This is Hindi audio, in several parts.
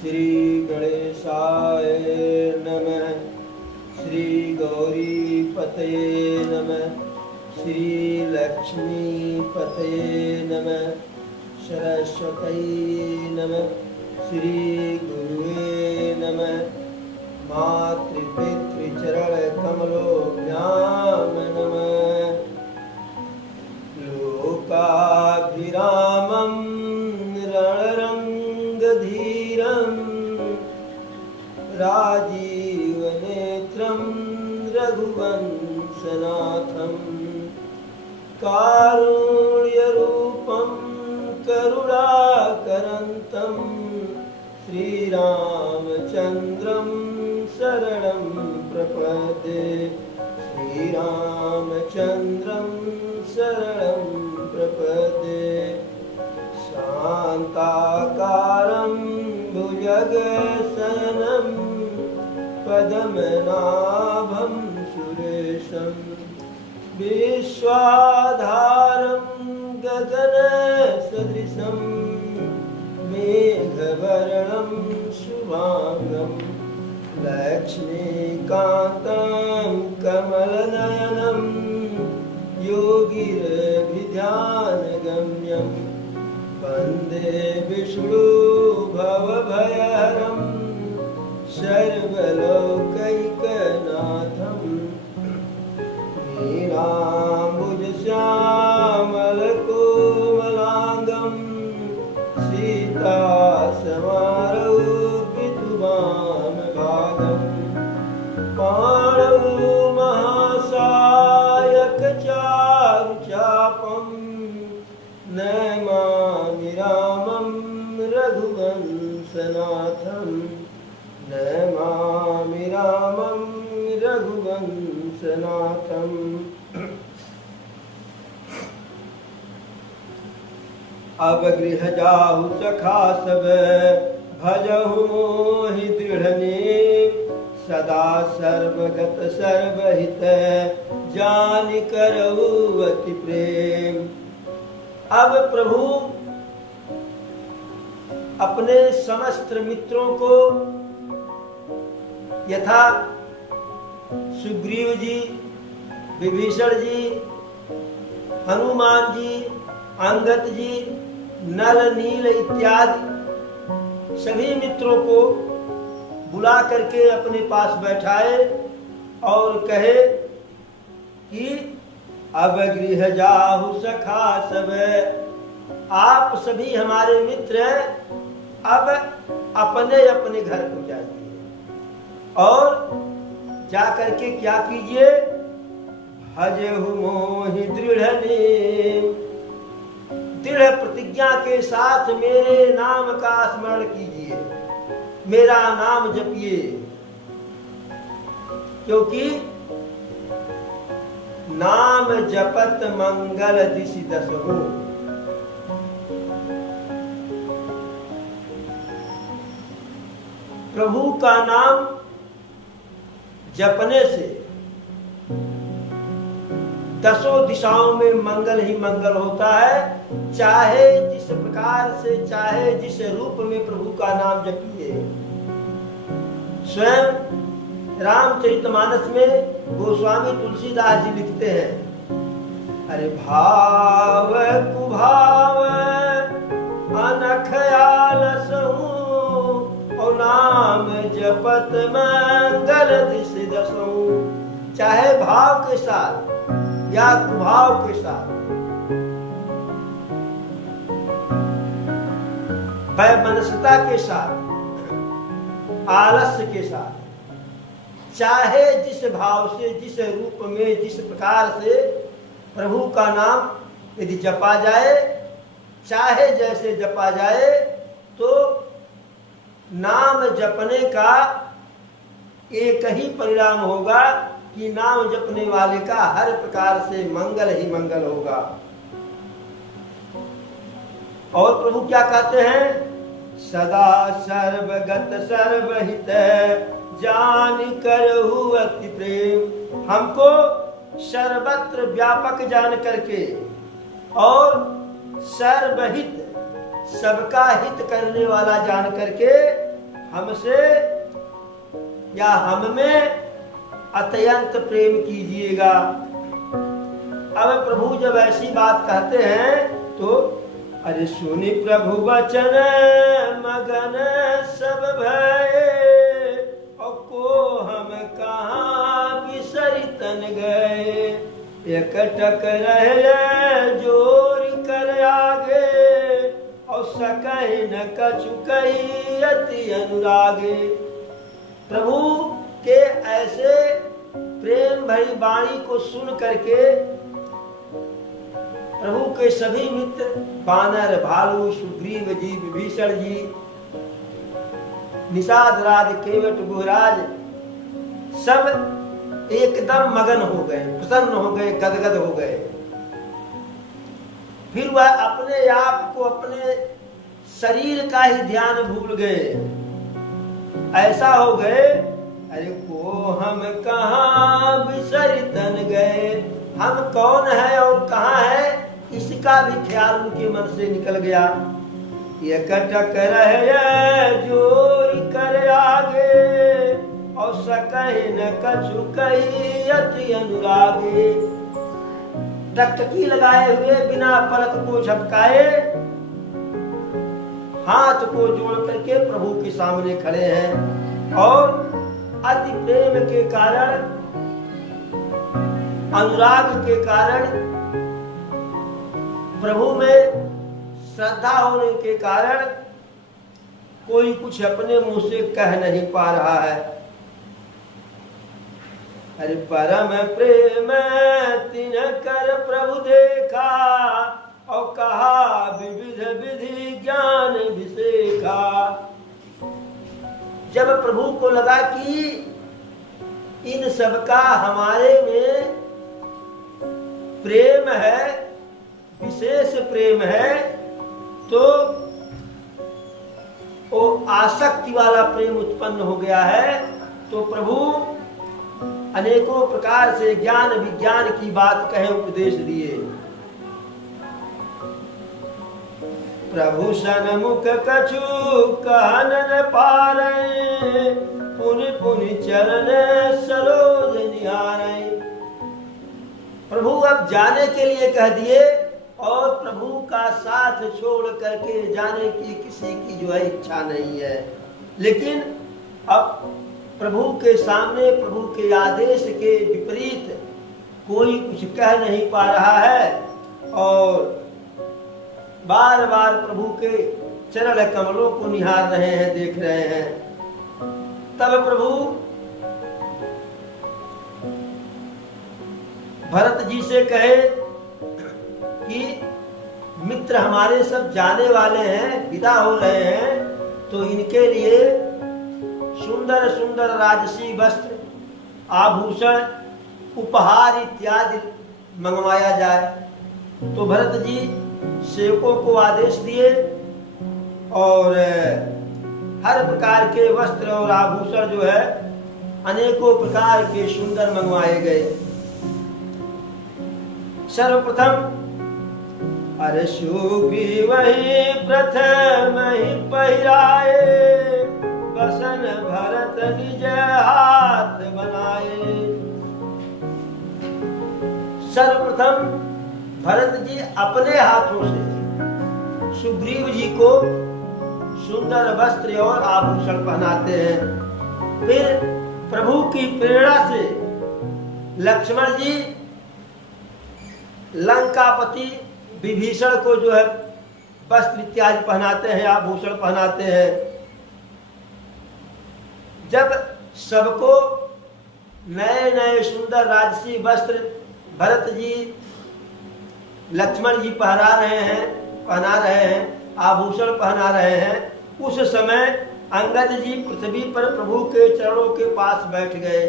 श्री गणेशाय नमः। श्री गौरी पतये नमः। श्री लक्ष्मी पतये नमः। सरस्वती नमः। श्री गुरुवे नमः। मातृपितृचरण कमलोभ्याम नमः। लोकाभिरामं रणरङ्गधीरं राजीवनेत्रं रघुवंशनाथं कारुण्यरूपं करुणाकरन्तं श्रीरामचन्द्रं शरणं प्रपद्ये। श्रीरामचन्द्रं शरणं प्रपद्ये। शान्ताकारं भुजगशयनं पद्मनाभं सुरेशं विश्वाधारं गगनसदृशं मेघवर्णं शुभांगं लक्ष्मीकान्तं कमलनयनं योगिरभिध्यानगम्यं वन्दे विष्णु भवभयहरं सर्वलोकैकनाथं। नीलाम्बुजश्यामलकोमलाङ्गं सीतासमारोपितुवामभागं पाणौ महासायकचारुचापं नमामि रामं रघुवंशनाथं। नमामि रामं रघुवंशनाथं। अब गृह जाहु सखा सब भजहु मोहि दृढ़नेम। सदा सर्वगत सर्वहित जानि करहु अति प्रेम। अब प्रभु अपने समस्त मित्रों को यथा सुग्रीव जी, विभीषण जी, हनुमान जी, अंगद जी, नल नील इत्यादि सभी मित्रों को बुला करके अपने पास बैठाए और कहे कि अब गृह जाहु सखा सब। आप सभी हमारे मित्र हैं, अब अपने अपने घर को जाइए और जा करके क्या कीजिए? भजहु मोहि दृढ़नेम। दृढ़ प्रतिज्ञा के साथ मेरे नाम का स्मरण कीजिए, मेरा नाम जपिए, क्योंकि नाम जपत मंगल दिशि दसहु। प्रभु का नाम जपने से दसों दिशाओं में मंगल ही मंगल होता है। चाहे जिस प्रकार से, चाहे जिस रूप में प्रभु का नाम जपिए। स्वयं रामचरितमानस में गोस्वामी तुलसीदास जी लिखते हैं, अरे भाव कुभाव अनख आलसहु और नाम जपत मंगल दिशि दसहु। चाहे भाव के साथ या कुभाव के साथ, वैमनस्यता के साथ, आलस्य के साथ, चाहे जिस भाव से, जिस रूप में, जिस प्रकार से प्रभु का नाम यदि जपा जाए, चाहे जैसे जपा जाए, तो नाम जपने का एक ही परिणाम होगा कि नाम जपने वाले का हर प्रकार से मंगल ही मंगल होगा। और प्रभु क्या कहते हैं? सदा सर्वगत सर्वहित जानि करहु अति प्रेम। हमको सर्वत्र व्यापक जान करके और सर्वहित, सबका हित करने वाला जान करके हमसे या हम में अत्यंत प्रेम कीजिएगा। अब प्रभु जब ऐसी बात कहते हैं तो अरे सुनि प्रभु वचन मगन सब भये, और को हम कहाँ बिसरि तन गए। एक टक रहे जोर कर आगे, और सकहि न कछु कही अति अनुरागे। प्रभु के ऐसे प्रेम भरी वाणी को सुन करके प्रभु के सभी मित्र बानर, भालू, सुग्रीव जी, विभीषण जी, निषाद राज, केवट, गुहराज सब एकदम मगन हो गए, प्रसन्न हो गए, गदगद हो गए। फिर वह अपने आप को, अपने शरीर का ही ध्यान भूल गए। ऐसा हो गए अरे को हम कहाँ बिसरि तन गए, हम कौन है और कहाँ है इसका भी ख्याल उनके मन से निकल गया। ये कटक रहे जोर कर आगे, और सकहि न कछु कही अति अनुरागे। टकटकी लगाए हुए बिना पलक को झपकाए हाथ को जोड़ करके प्रभु के सामने खड़े हैं, और अति प्रेम के कारण, अनुराग के कारण, प्रभु में श्रद्धा होने के कारण कोई कुछ अपने मुंह से कह नहीं पा रहा है। अरे परम प्रेम तिन कर प्रभु देखा, और कहा विविध विधि ज्ञान विसेखा। जब प्रभु को लगा कि इन सबका हमारे में प्रेम है, विशेष प्रेम है, तो वो आसक्ति वाला प्रेम उत्पन्न हो गया है, तो प्रभु अनेकों प्रकार से ज्ञान विज्ञान की बात कहे, उपदेश दिए। प्रभु सन्मुख कछु कहन न पारै, पुनि पुनि चरण सरोज निहारै। प्रभु अब जाने के लिए कह दिए, और प्रभु का साथ छोड़ करके जाने की किसी की जो है इच्छा नहीं है। लेकिन अब प्रभु के सामने, प्रभु के आदेश के विपरीत कोई कुछ कह नहीं पा रहा है, और बार बार प्रभु के चरण कमलों को निहार रहे हैं, देख रहे हैं। तब प्रभु भरत जी से कहे कि मित्र हमारे सब जाने वाले हैं, विदा हो रहे हैं, तो इनके लिए सुंदर सुंदर राजसी वस्त्र, आभूषण, उपहार इत्यादि मंगवाया जाए। तो भरत जी सेवकों को आदेश दिए, और हर प्रकार के वस्त्र और आभूषण जो है अनेकों प्रकार के सुंदर मंगवाए गए। सर्वप्रथम अरे सुग्रीव वही प्रथम ही पहिराए, बसन भरत निज हाथ बनाए। सर्वप्रथम भरत जी अपने हाथों से सुग्रीव जी को सुंदर वस्त्र और आभूषण पहनाते हैं। फिर प्रभु की प्रेरणा से लक्ष्मण जी लंकापति विभीषण को जो है वस्त्र इत्यादि पहनाते हैं, आभूषण पहनाते हैं। जब सबको नए नए सुंदर राजसी वस्त्र भरत जी, लक्ष्मण जी पहना रहे हैं, आभूषण पहना रहे हैं, उस समय अंगद जी पृथ्वी पर प्रभु के चरणों के पास बैठ गए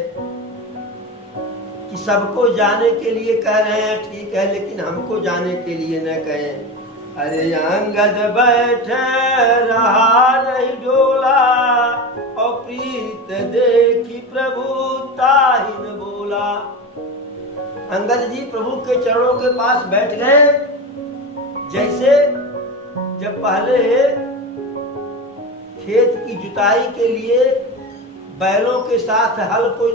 कि सबको जाने के लिए कह रहे हैं, ठीक है, लेकिन हमको जाने के लिए न कहें। अरे अंगद बैठ रहा नहीं डोला, और प्रीत देखी प्रभु ताहि न बोला। अंगद जी प्रभु के चरणों के पास बैठ गए, जैसे जब पहले खेत की जुताई के लिए बैलों के साथ हल को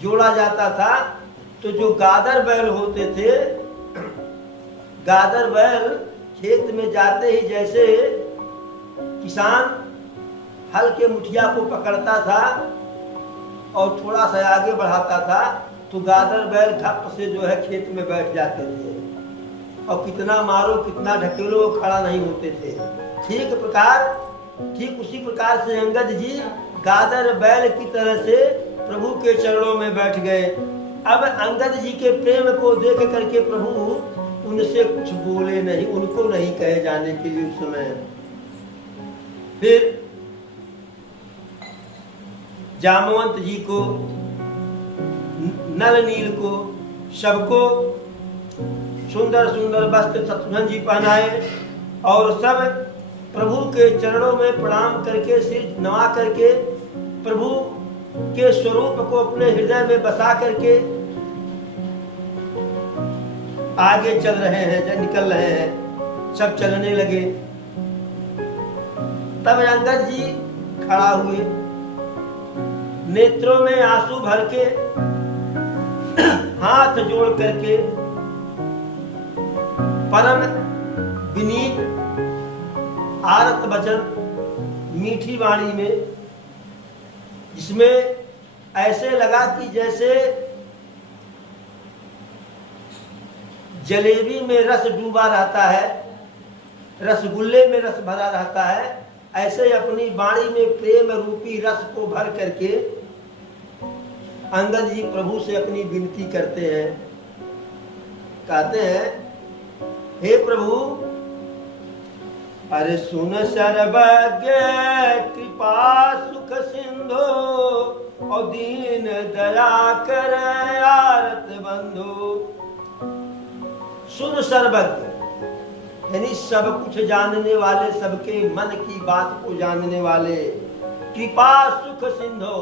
जोड़ा जाता था, तो जो गादर बैल होते थे, गादर बैल खेत में जाते ही जैसे किसान हल के मुठिया को पकड़ता था और थोड़ा सा आगे बढ़ाता था, तो गादर बैल घप से जो है खेत में बैठ जाते थे और कितना मारो कितना ढकेलो वो खड़ा नहीं होते थे। ठीक उसी प्रकार से अंगद जी गादर बैल की तरह से प्रभु के चरणों में बैठ गए। अब अंगद जी के प्रेम को देख करके प्रभु उनसे कुछ बोले नहीं, उनको नहीं कहे जाने के लिए उस समय। फिर जामवंत जी को, नल नील को, सबको सुंदर सुंदर वस्त्र शत्रुघ्न जी पहनाए और सब प्रभु के चरणों में प्रणाम करके सिर नवा करके प्रभु के स्वरूप को अपने हृदय में बसा करके आगे चल रहे हैं, निकल रहे हैं, सब चलने लगे। तब अंगद जी खड़ा हुए, नेत्रों में आंसू भर के, हाथ जोड़ करके परम विनीत आरत वचन मीठी वाणी में, जिसमें ऐसे लगा कि जैसे जलेबी में रस डूबा रहता है, रसगुल्ले में रस भरा रहता है, ऐसे अपनी वाणी में प्रेम रूपी रस को भर करके अंगद जी प्रभु से अपनी विनती करते हैं। कहते हैं, हे प्रभु, अरे सुन सर्वज्ञ कृपा सुख सिंधु और दीन दया कर आरत बंधु। सुन सर्वज्ञ यानी सब कुछ जानने वाले, सबके मन की बात को जानने वाले, कृपा सुख सिंधु,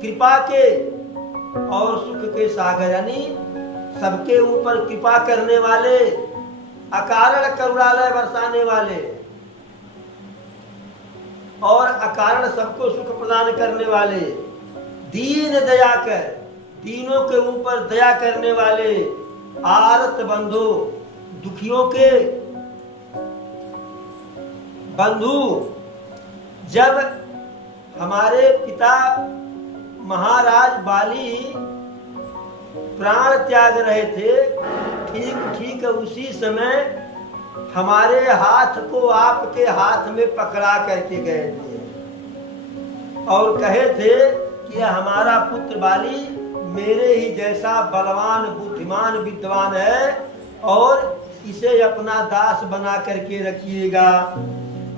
कृपा के और सुख के सागर यानी सबके ऊपर कृपा करने वाले, अकारण करुणालय बरसाने वाले और अकारण सबको सुख प्रदान करने वाले, दीन दया कर, दीनों के ऊपर दया करने वाले, आरत बंधु, दुखियों के बंधु। जब हमारे पिता महाराज बाली प्राण त्याग रहे थे, ठीक उसी समय हमारे हाथ को आपके हाथ में पकड़ा करके गए थे और कहे थे कि हमारा पुत्र बाली मेरे ही जैसा बलवान बुद्धिमान विद्वान है और इसे अपना दास बना करके रखिएगा।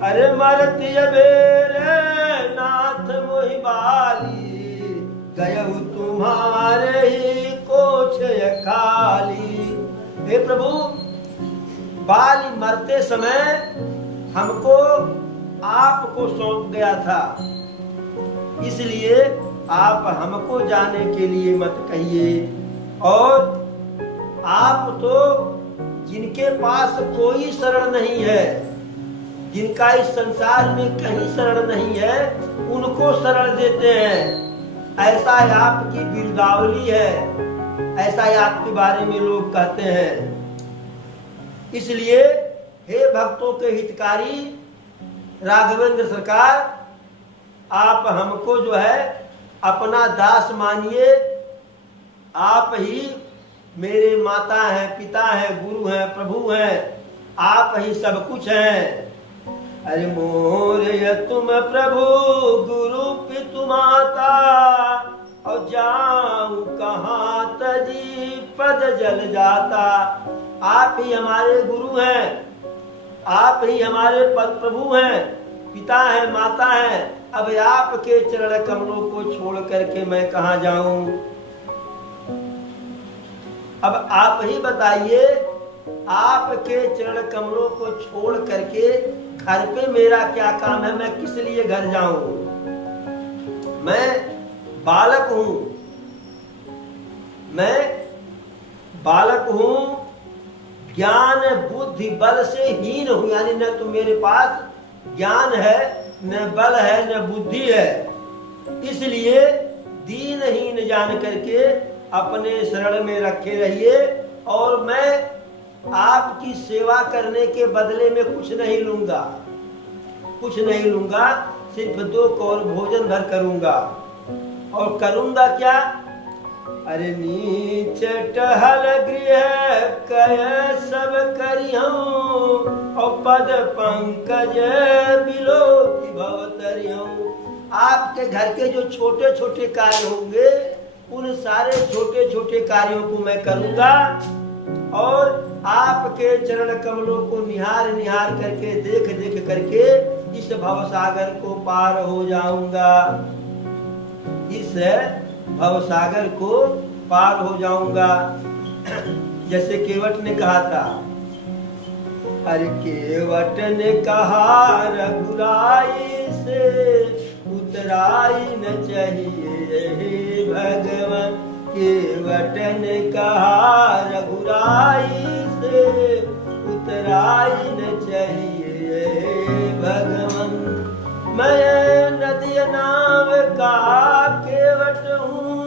अरे मरती मेरे नाथ मोहि बाली, गयहु तुम्हारे ही कोछ खाली। हे प्रभु, बाली मरते समय हमको आपको सौंप गया था, इसलिए आप हमको जाने के लिए मत कहिए। और आप तो जिनके पास कोई शरण नहीं है, जिनका इस संसार में कहीं शरण नहीं है, उनको शरण देते हैं। ऐसा आपकी बिरदावली है, ऐसा आपके बारे में लोग कहते हैं। इसलिए हे भक्तों के हितकारी राघवेंद्र सरकार, आप हमको जो है अपना दास मानिए। आप ही मेरे माता हैं, पिता हैं, गुरु हैं, प्रभु हैं, आप ही सब कुछ हैं। अरे मोर ये तुम प्रभु गुरु पितु माता, और जाऊं कहाँ तजी पद जल जाता। आप ही हमारे गुरु हैं, आप ही हमारे पद प्रभु हैं, पिता है, माता है। अब आपके चरण कमलों को छोड़ करके मैं कहाँ जाऊं। अब आप ही बताइए, आपके चरण कमलों को छोड़ करके घर पे मेरा क्या काम है, मैं किस लिए घर जाऊं। मैं बालक हूं, मैं बालक हूं, ज्ञान बुद्धि बल से हीन हूं, यानी न तो मेरे पास ज्ञान है न बल है न बुद्धि है, इसलिए दीनहीन जान करके अपने शरण में रखे रहिए। और मैं आपकी सेवा करने के बदले में कुछ नहीं लूंगा, कुछ नहीं लूंगा, सिर्फ 2 कौर भोजन भर करूंगा। और करूंगा क्या? अरे नीच टहल गृह कय सब करिहूं, और पद पंकज बिलो की भवतरिहूं। आपके घर के जो छोटे छोटे कार्य होंगे उन सारे छोटे छोटे कार्यों को मैं करूंगा, और आपके चरण कमलों को निहार निहार करके देख देख करके इस भवसागर को पार हो जाऊंगा, इस भवसागर को पार हो जाऊंगा। जैसे केवट ने कहा था, अरे केवट ने कहा रघुराई से उतराई न चाहिए हे भगवान। केवट ने कहा रघुराई से उतराई न चाहिए हे भगवान। मैं नदी नाव का केवट हूँ,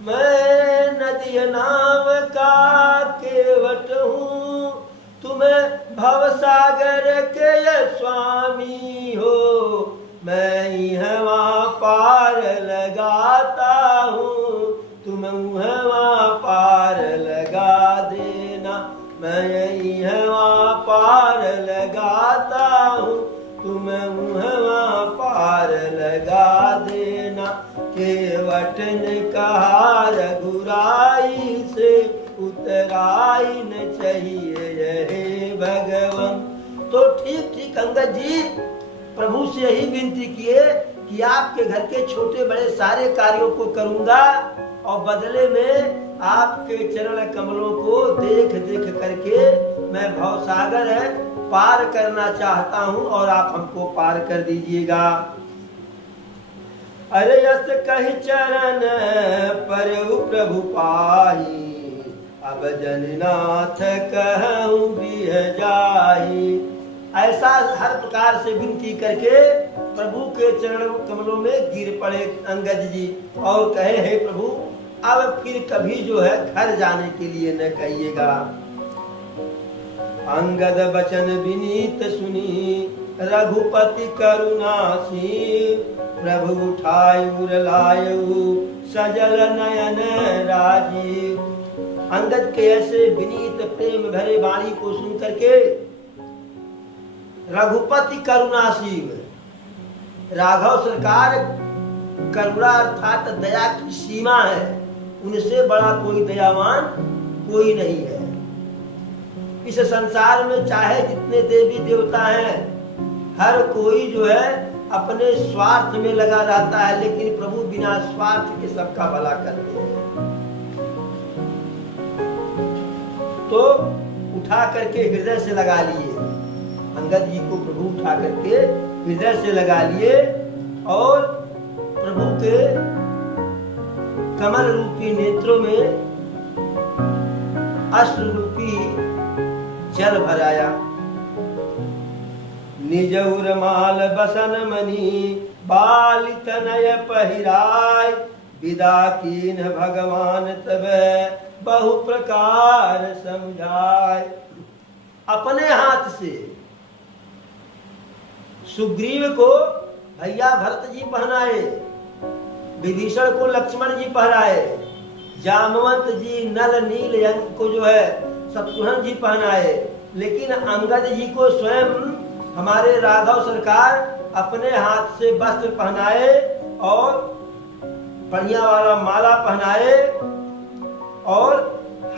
मैं नदी नाव का केवट हूँ, तुम्हें भवसागर के स्वामी हो। मैं यहाँ पार लगाता हूँ, तुम वहाँ पार लगा देना। मैं यहाँ पार लगाता हूँ, तुम वहाँ पार लगा देना। केवट ने कहा रघुराई से उतराई न चाहिए हे भगवान। तो ठीक ठीक अंगद जी प्रभु से यही विनती किए कि आपके घर के छोटे बड़े सारे कार्यों को करूंगा, और बदले में आपके चरण कमलों को देख देख करके मैं भवसागर है पार करना चाहता हूं, और आप हमको पार कर दीजिएगा। अरे यस कही चरण पर प्रभु पाई, अब जननाथ कहूं गृह जाई। ऐसा हर प्रकार से विनती करके प्रभु के चरण कमलों में गिर पड़े अंगद जी, और कहे हे प्रभु अब फिर कभी जो है घर जाने के लिए न कहिएगा। अंगद बचन विनीत सुनी रघुपति करुणासी, प्रभु उठायु लायु सजल नयन राजीव। अंगद के ऐसे विनीत प्रेम भरे वाणी को सुन करके रघुपति करुणाशील, राघव सरकार करुणा अर्थात दया की सीमा है, उनसे बड़ा कोई दयावान कोई नहीं है। इस संसार में चाहे जितने देवी देवता हैं, हर कोई जो है अपने स्वार्थ में लगा रहता है, लेकिन प्रभु बिना स्वार्थ के सबका भला करते हैं। तो उठा करके हृदय से लगा लिए, अंगद जी को प्रभु उठा करके हृदय से लगा लिए, और प्रभु के कमल रूपी नेत्रों में अश्रु रूपी जल भराया। निजउर माल बसन मनी बाल तनय पहिराय, विदा कीन भगवान तब बहु प्रकार समझाय। अपने हाथ से सुग्रीव को भैया भरत जी पहनाए, विभीषण को लक्ष्मण जी पहनाए, जामवंत जी नल नील को जो है शत्रुघ्न जी पहनाए, लेकिन अंगद जी को स्वयं हमारे राघव सरकार अपने हाथ से वस्त्र पहनाए और बढ़िया वाला माला पहनाए, और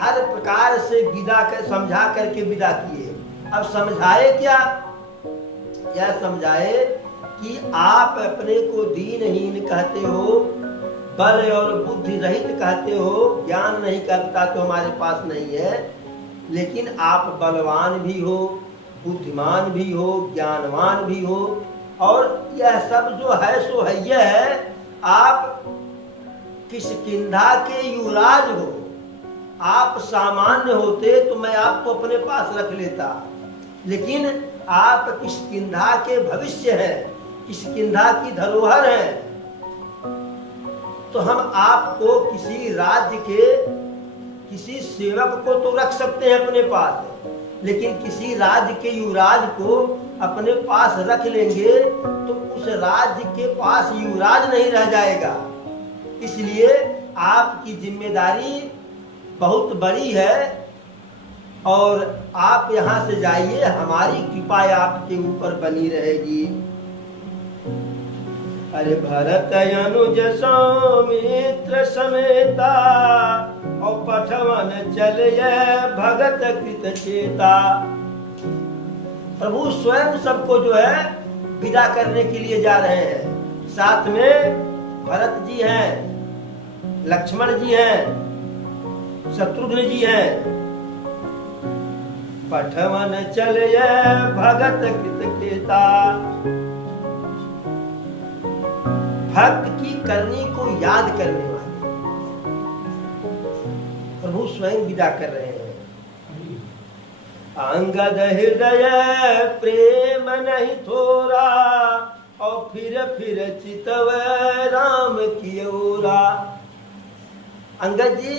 हर प्रकार से विदा कर समझा करके विदा किए। अब समझाए क्या? यह समझाए कि आप अपने को दीनहीन कहते हो, बल और बुद्धि रहित कहते हो, ज्ञान नहीं करता तो हमारे पास नहीं है, लेकिन आप बलवान भी हो, बुद्धिमान भी हो, ज्ञानवान भी हो, और यह सब जो है सो है यह है। आप किष्किंधा के युवराज हो, आप सामान्य होते तो मैं आपको अपने पास रख लेता, लेकिन आप किष्किंधा के भविष्य हैं, किष्किंधा की धरोहर है। तो हम आपको किसी राज्य के किसी सेवक को तो रख सकते हैं अपने पास, लेकिन किसी राज्य के युवराज को अपने पास रख लेंगे तो उस राज्य के पास युवराज नहीं रह जाएगा। इसलिए आपकी जिम्मेदारी बहुत बड़ी है और आप यहाँ से जाइए, हमारी कृपा आपके ऊपर बनी रहेगी। अरे भरत अनुज सौमित्र समेता और पठवन चले भगत कृत चेता। प्रभु स्वयं सबको जो है विदा करने के लिए जा रहे हैं। साथ में भरत जी हैं, लक्ष्मण जी हैं, शत्रुघ्न जी हैं। पठवन चले भगत कृत चेता। भक्त की करनी को याद करने वाले प्रभु स्वयं विदा कर रहे हैं। अंगद हृदय प्रेम नहीं थोरा और फिर चितव राम की ओरा। अंगद जी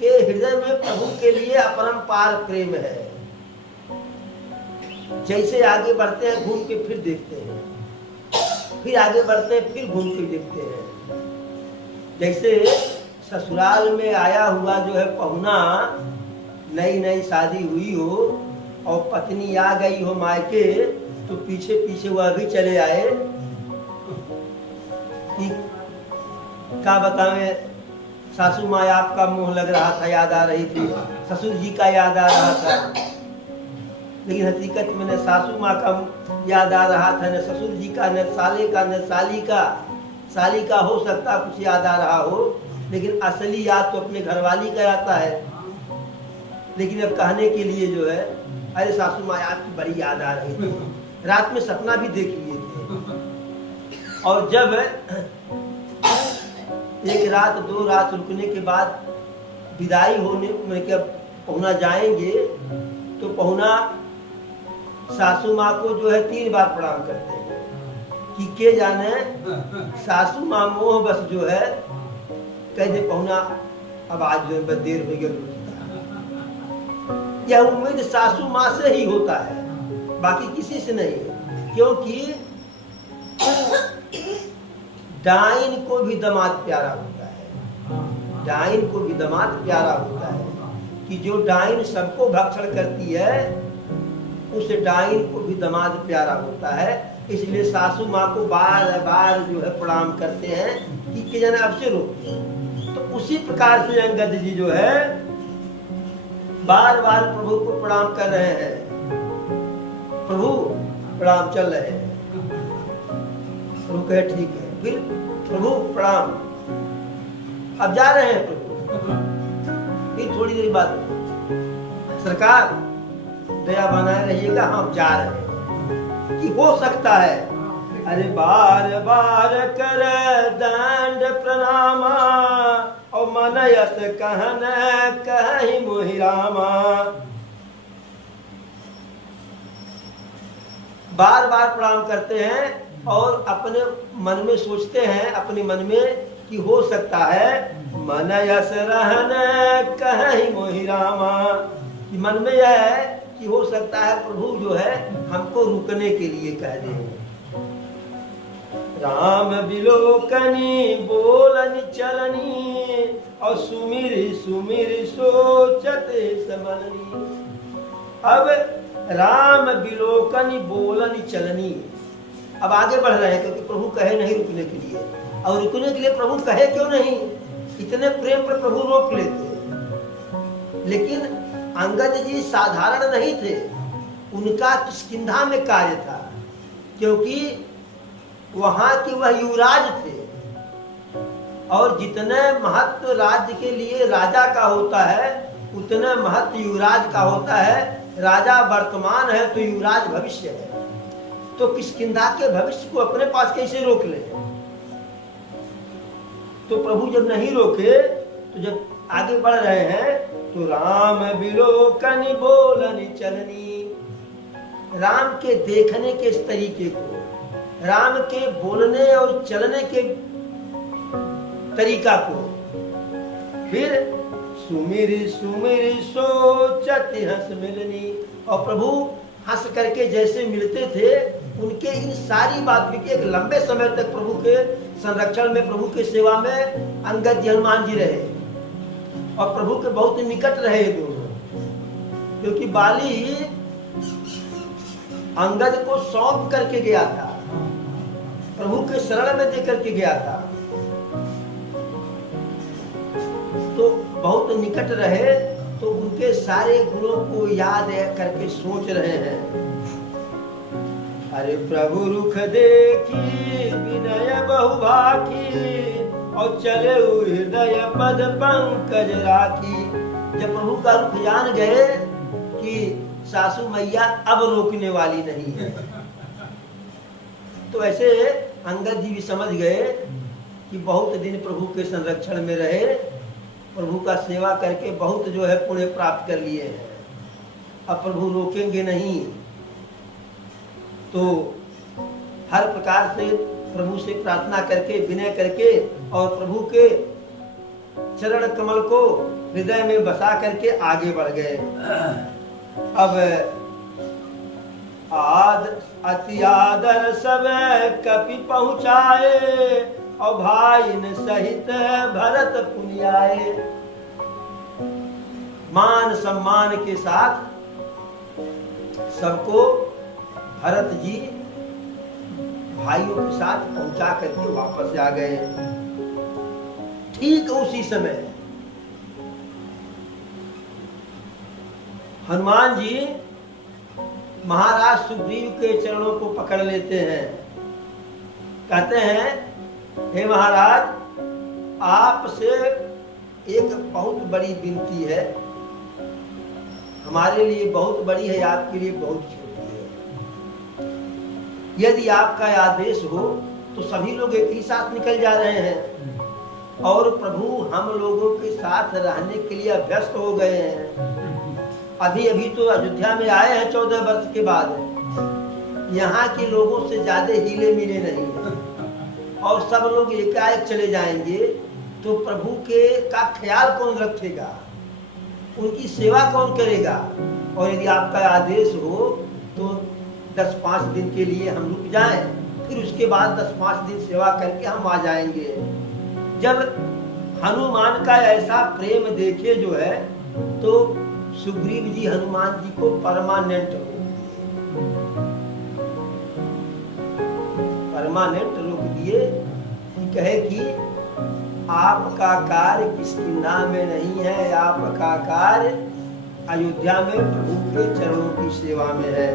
के हृदय में प्रभु के लिए अपरंपार प्रेम है। जैसे आगे बढ़ते हैं घूम के फिर देखते हैं, फिर आगे बढ़ते हैं फिर घूम के देखते हैं। जैसे ससुराल में आया हुआ जो है पहुना, नई नई शादी हुई हो और पत्नी आ गई हो मायके, तो पीछे पीछे वह भी चले आए कि क्या बतावे, सासू माँ आपका मुंह लग रहा था, याद आ रही थी, ससुर जी का याद आ रहा था। लेकिन हकीकत में न सासू माँ का याद आ रहा था, न ससुर जी का, न साले का, न साली का। साली का हो सकता कुछ याद आ रहा हो, लेकिन असली याद तो अपने घरवाली का आता है। लेकिन अब कहने के लिए जो है, अरे सासू माँ आपकी बड़ी याद आ रही थी, रात में सपना भी देख लिए थे। और जब एक रात दो रात रुकने के बाद विदाई होने में क्या पहुना जाएंगे, तो पहुना सासू माँ को जो है 3 बार प्रणाम करते हैं कि के जाने सासू माँ मोह बस जो है कह दे पहुना अब आज जो है देर हो गई। यह उम्मीद सासू माँ से ही होता है, बाकी किसी से नहीं है। क्योंकि डाइन को भी दामाद प्यारा होता है, डाइन को भी दामाद प्यारा होता है कि जो डाइन सबको भक्षण करती है उस डाइन को भी दामाद प्यारा होता है। इसलिए सासू माँ को बार बार जो है प्रणाम करते हैं कि जन अब से रोक। तो उसी प्रकार से अंगद जी जो है बार बार प्रभु को प्रणाम कर रहे हैं। प्रभु प्रणाम चल रहे हैं, प्रभु कहे ठीक है, फिर प्रभु प्रणाम, अब जा रहे हैं प्रभु। फिर थोड़ी देर बाद सरकार दया बनाए रहिएगा, हम जा रहे हैं। कि हो सकता है अरे बार बार कर दंड प्रणामा और मनयत कहन कहीं मोहि रामा। बार बार प्रणाम करते हैं और अपने मन में सोचते हैं, अपने मन में कि हो सकता है मनयस रहन कहीं मोहि रामा। कि मन में यह है कि हो सकता है प्रभु जो है हमको रुकने के लिए कह दे। राम बिलोकनी बोलनी चलनी और सुमिर सुमिर सोचते समलनी। अब राम बिलोकनी बोलनी चलनी, अब आगे बढ़ रहे हैं क्योंकि प्रभु कहे नहीं रुकने के लिए। और रुकने के लिए प्रभु कहे क्यों नहीं, इतने प्रेम पर प्रभु रोक लेते। लेकिन अंगद जी साधारण नहीं थे, उनका किष्किंधा में कार्य था, क्योंकि वहां के वह युवराज थे। और जितने महत्व राज्य के लिए राजा का होता है उतना महत्व युवराज का होता है। राजा वर्तमान है तो युवराज भविष्य है। तो किष्किंधा के भविष्य को अपने पास कैसे रोक ले। तो प्रभु जब नहीं रोके, तो जब आगे बढ़ रहे हैं तो राम बिलोकनी बोलनी चलनी। राम के देखने के इस तरीके को, राम के बोलने और चलने के तरीका को। फिर सुमिर सुमिर सोचति हंस मिलनी, और प्रभु हंस करके जैसे मिलते थे, उनके इन सारी बात की एक लंबे समय तक प्रभु के संरक्षण में, प्रभु के सेवा में अंगद जी हनुमान जी रहे और प्रभु के बहुत निकट रहे दोनों, क्योंकि बाली अंगद को सौंप करके गया था, प्रभु के शरण में देकर के गया था, तो बहुत निकट रहे। तो उनके सारे गुणों को याद करके सोच रहे हैं। अरे प्रभु रुख देखी विनय बहुभाखी, और चले हृदय पद पंकज राखी। जब प्रभु का रुख जान गए कि सासू मैया अब रोकने वाली नहीं है, तो ऐसे अंगद जी भी समझ गए कि बहुत दिन प्रभु के संरक्षण में रहे, प्रभु का सेवा करके बहुत जो है पुण्य प्राप्त कर लिए हैं, अब प्रभु रोकेंगे नहीं। तो हर प्रकार से प्रभु से प्रार्थना करके, विनय करके, और प्रभु के चरण कमल को हृदय में बसा करके आगे बढ़ गए। अब अति आदर सब कपि पहुँचाए, और भाई न सहित भरत पुनियाए। मान सम्मान के साथ सबको भरत जी भाइयों के साथ पहुंचा करके वापस आ गए। ठीक उसी समय हनुमान जी महाराज सुग्रीव के चरणों को पकड़ लेते हैं, कहते हैं हे महाराज, आपसे एक बहुत बड़ी विनती है, हमारे लिए बहुत बड़ी है, आपके लिए बहुत छोटी है। यदि आपका आदेश हो तो सभी लोग एक ही साथ निकल जा रहे हैं, और प्रभु हम लोगों के साथ रहने के लिए अभ्यस्त हो गए हैं। अभी अभी तो अयोध्या में आए हैं 14 वर्ष के बाद, यहाँ के लोगों से ज्यादा हिले मिले नहीं है, और सब लोग एकाएक चले जाएंगे तो प्रभु के का ख्याल कौन रखेगा, उनकी सेवा कौन करेगा। और यदि आपका आदेश हो तो 10-5 दिन के लिए हम रुक जाएं, फिर उसके बाद 10-5 दिन सेवा करके हम आ जाएंगे। जब हनुमान का ऐसा प्रेम देखे जो है, तो सुग्रीव जी हनुमान जी को परमानेंट रोक दिए। कहे कि आपका कार्य किसकी नाम में नहीं है, आपका कार्य अयोध्या में प्रभु के चरणों की सेवा में है।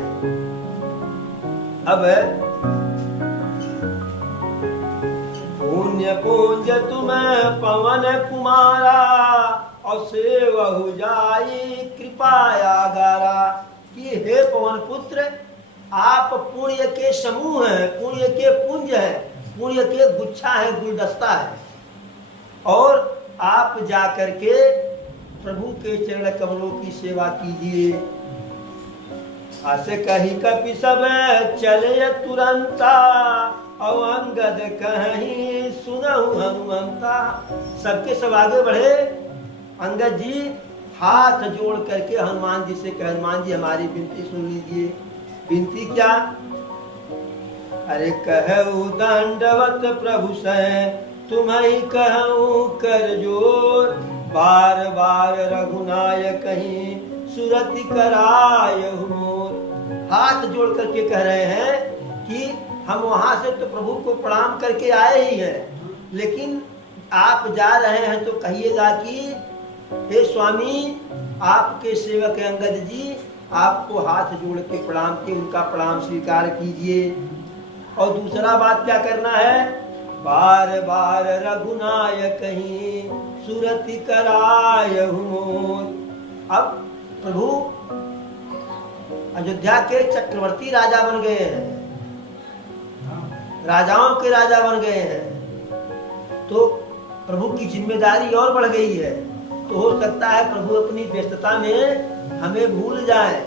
अब पुण्य पुंज तुम्हें पवन कुमारा, और सेवहु जाई कृपाया गारा। कि हे पवन पुत्र, आप पुण्य के समूह हैं, पुण्य के पुंज हैं, पुण्य के गुच्छा है, गुलदस्ता है, और आप जा करके प्रभु के चरण कमलों की सेवा कीजिए। ऐसे कही कपि सब चले तुरंता, और अंगद कहीं सुनहु हनुमंता। सबके सब आगे बढ़े। अंगद जी हाथ जोड़ करके हनुमान जी से कहे, हनुमान जी हमारी विनती सुन लीजिए। विनती क्या? अरे कहू दंडवत प्रभु से, तुम्हें कहूँ कर जोर, बार बार रघुनायक कहीं सुरति कराय मोर। हाथ जोड़ करके कह रहे हैं कि हम वहां से तो प्रभु को प्रणाम करके आए ही हैं, लेकिन आप जा रहे हैं तो कहिएगा कि हे स्वामी, आपके सेवक अंगद जी आपको हाथ जोड़ के प्रणाम के उनका प्रणाम स्वीकार कीजिए। और दूसरा बात क्या करना है? बार बार रघुनायक कहीं सुरति करायहु मोर। अब प्रभु अयोध्या के चक्रवर्ती राजा बन गए हैं, राजाओं के राजा बन गए हैं, तो प्रभु की जिम्मेदारी और बढ़ गई है। तो हो सकता है प्रभु अपनी व्यस्तता में हमें भूल जाए,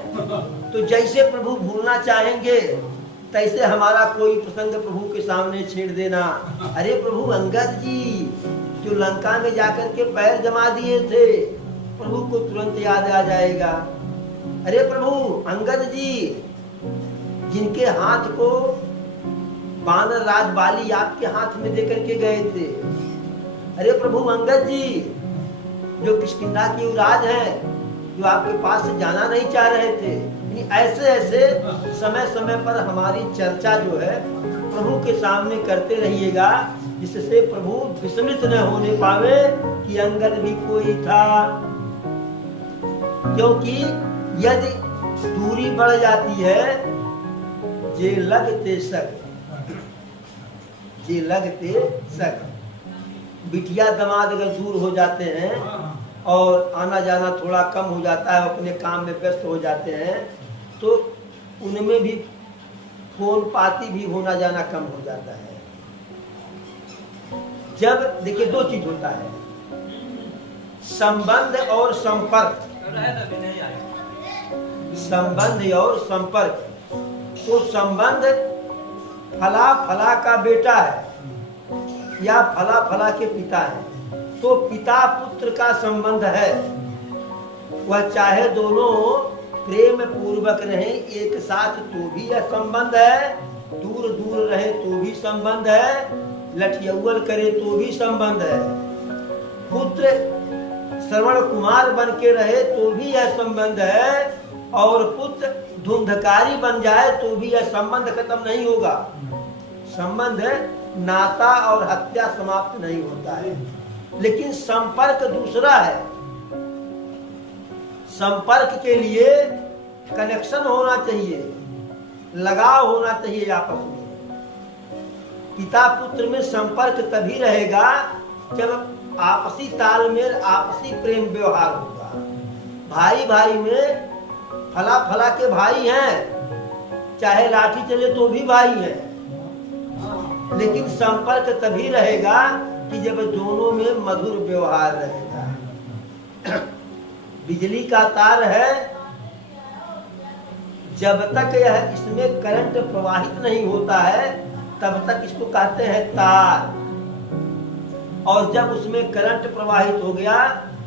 तो जैसे प्रभु भूलना चाहेंगे तैसे हमारा कोई प्रसंग प्रभु के सामने छेड़ देना। अरे प्रभु अंगद जी जो लंका में जाकर के पैर जमा दिए थे, प्रभु को तुरंत याद आ जाएगा। अरे प्रभु अंगद जी जिनके हाथ को बानर राज बाली आपके हाथ में देकर के गए थे। अरे प्रभु अंगद जी जो किष्किंधा की युवराज हैं, जो आपके पास से जाना नहीं चाह रहे थे। ऐसे ऐसे समय समय पर हमारी चर्चा जो है प्रभु के सामने करते रहिएगा, जिससे प्रभु विस्मृत न होने पावे कि अंगद भी कोई था। क्योंकि यदि दूरी बढ़ जाती है, जे लगते सग, जे लगते सग, बिटिया दामाद अगर दूर हो जाते हैं और आना जाना थोड़ा कम हो जाता है, अपने काम में व्यस्त हो जाते हैं, तो उनमें भी फोन पाती भी होना जाना कम हो जाता है। जब देखिए दो चीज होता है, संबंध और संपर्क। संबंध और संपर्क। तो संबंध फला फला का बेटा है या फला फला के पिता है, तो पिता पुत्र का संबंध है। वह चाहे दोनों प्रेम पूर्वक रहे एक साथ तो भी यह संबंध है, दूर दूर रहे तो भी संबंध है, लठियौल करे तो भी संबंध है। पुत्र श्रवण कुमार बन के रहे तो भी यह संबंध है, और पुत्र धुंधकारी बन जाए तो भी यह संबंध खत्म नहीं होगा। संबंध नाता और हत्या समाप्त नहीं होता है, लेकिन संपर्क दूसरा है। संपर्क के लिए कनेक्शन होना चाहिए, लगाव होना चाहिए आपस में। पिता पुत्र में संपर्क तभी रहेगा जब आपसी तालमेल, आपसी प्रेम व्यवहार होगा। भाई भाई में फला फला के भाई हैं, चाहे लाठी चले तो भी भाई हैं, लेकिन संपर्क तभी रहेगा कि जब दोनों में मधुर व्यवहार रहेगा। बिजली का तार है, जब तक यह इसमें करंट प्रवाहित नहीं होता है तब तक इसको कहते हैं तार, और जब उसमें करंट प्रवाहित हो गया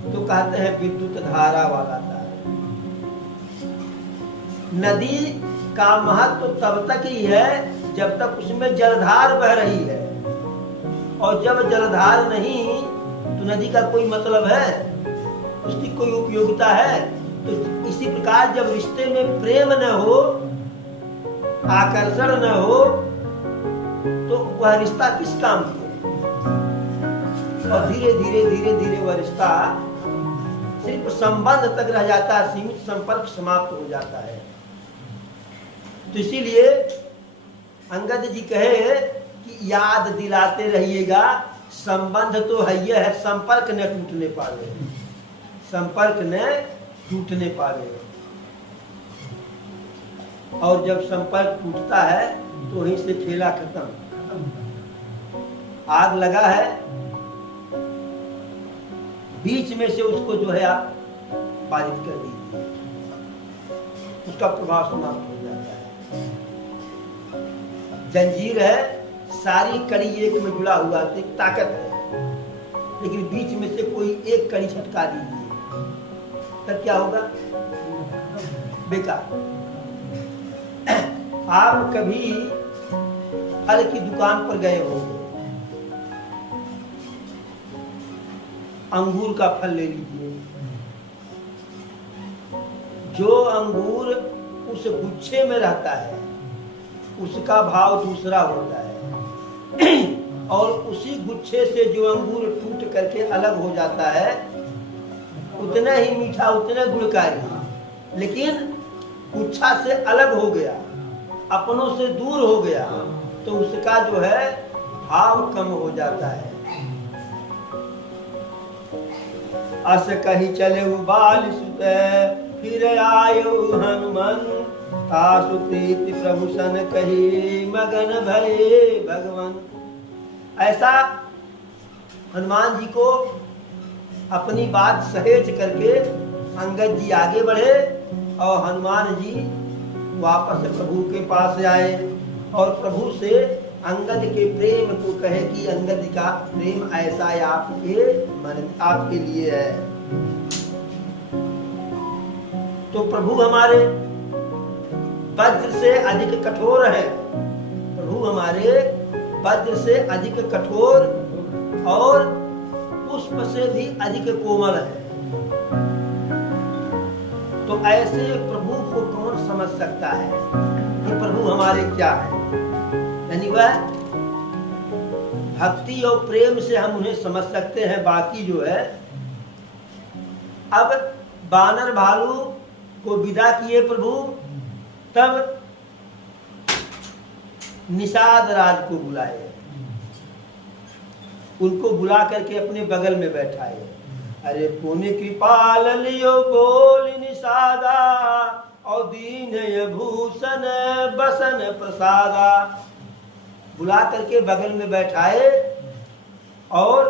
तो कहते हैं विद्युत धारा वाला तार। नदी का महत्व तब तक ही है जब तक उसमें जलधार बह रही है, और जब जलधार नहीं तो नदी का कोई मतलब है, उसकी कोई उपयोगिता है। तो इसी प्रकार जब रिश्ते में प्रेम न हो, आकर्षण न हो, तो वह रिश्ता किस काम की है। और धीरे धीरे धीरे धीरे वह रिश्ता सिर्फ संबंध तक रह जाता है, सीमित संपर्क समाप्त हो जाता है। तो इसीलिए अंगद जी कहे कि याद दिलाते रहिएगा, संबंध तो है ये है, संपर्क न टूटने पावे, संपर्क न टूटने पावे। और जब संपर्क टूटता है तो वहीं से खेला खत्म। आग लगा है, बीच में से उसको जो है आप बाधित कर दीजिए, उसका प्रभाव समाप्त हो जाता है। जंजीर है, सारी कड़ी एक में जुड़ा हुआ तो एक ताकत है, लेकिन बीच में से कोई एक कड़ी छटका दीजिए, तब क्या होगा? बेकार। आप कभी फल की दुकान पर गए होंगे, अंगूर का फल ले लीजिए। जो अंगूर उस गुच्छे में रहता है उसका भाव दूसरा होता है, और उसी गुच्छे से जो अंगूर टूट करके अलग हो जाता है उतना ही मीठा, उतना गुणकारी। लेकिन गुच्छा से अलग हो गया, अपनों से दूर हो गया, तो उसका जो है भाव कम हो जाता है। अस कही चले बाल सुते, फिर आयो हनुमान, तासु प्रीति प्रभु सन कही, मगन भये भगवान। ऐसा हनुमान जी को अपनी बात सहेज करके अंगद जी आगे बढ़े, और हनुमान जी वापस प्रभु के पास आए। और प्रभु से अंगद के प्रेम को कहे कि अंगद का प्रेम ऐसा आपके लिए है। तो प्रभु हमारे वज्र से अधिक कठोर है, प्रभु हमारे वज्र से अधिक कठोर और पुष्प से भी अधिक कोमल है। तो ऐसे प्रभु को कौन समझ सकता है कि प्रभु हमारे क्या है? यानी वह भक्ति और प्रेम से हम उन्हें समझ सकते हैं। बाकी जो है, अब बानर भालू को विदा किए प्रभु, तब निषाद राज को बुलाए, उनको बुला करके अपने बगल में बैठाए। अरे पुण्य कृपाल लियो बोल निषादा, और दीन भूषण बसन प्रसादा। बुला करके बगल में बैठाए और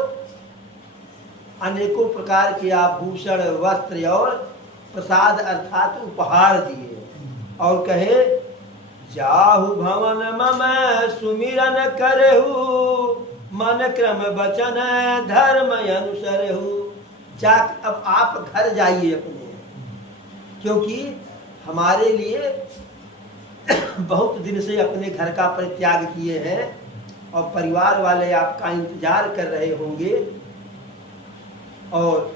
अनेकों प्रकार के आभूषण, वस्त्र और प्रसाद अर्थात उपहार दिए और कहे, जाहु भवन मम सुमिरन करहु, मन क्रम वचन धर्म अनुसरहु। जा अब आप घर जाइए अपने, क्योंकि हमारे लिए बहुत दिन से अपने घर का परित्याग किए हैं और परिवार वाले आपका इंतजार कर रहे होंगे, और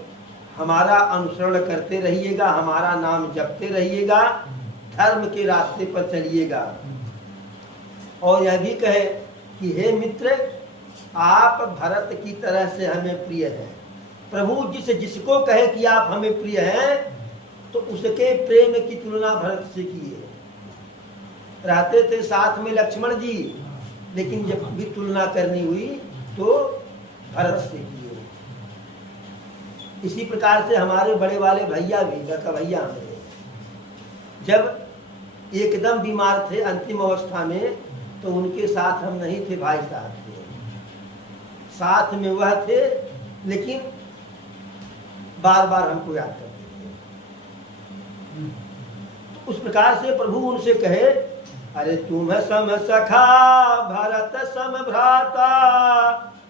हमारा अनुसरण करते रहिएगा, हमारा नाम जपते रहिएगा, धर्म के रास्ते पर चलिएगा। और यह भी कहे कि हे मित्र, आप भरत की तरह से हमें प्रिय हैं। प्रभु जिसको कहे कि आप हमें प्रिय हैं, तो उसके प्रेम की तुलना भरत से किए। रहते थे साथ में लक्ष्मण जी, लेकिन जब भी तुलना करनी हुई तो भरत से किए। इसी प्रकार से हमारे बड़े वाले भैया भी, लड़का भैया हमारे, जब एकदम बीमार थे अंतिम अवस्था में, तो उनके साथ हम नहीं थे, भाई साहब थे, साथ में वह थे, लेकिन बार बार हमको याद करते थे। तो उस प्रकार से प्रभु उनसे कहे, अरे तुम सम सखा भरत सम भ्राता,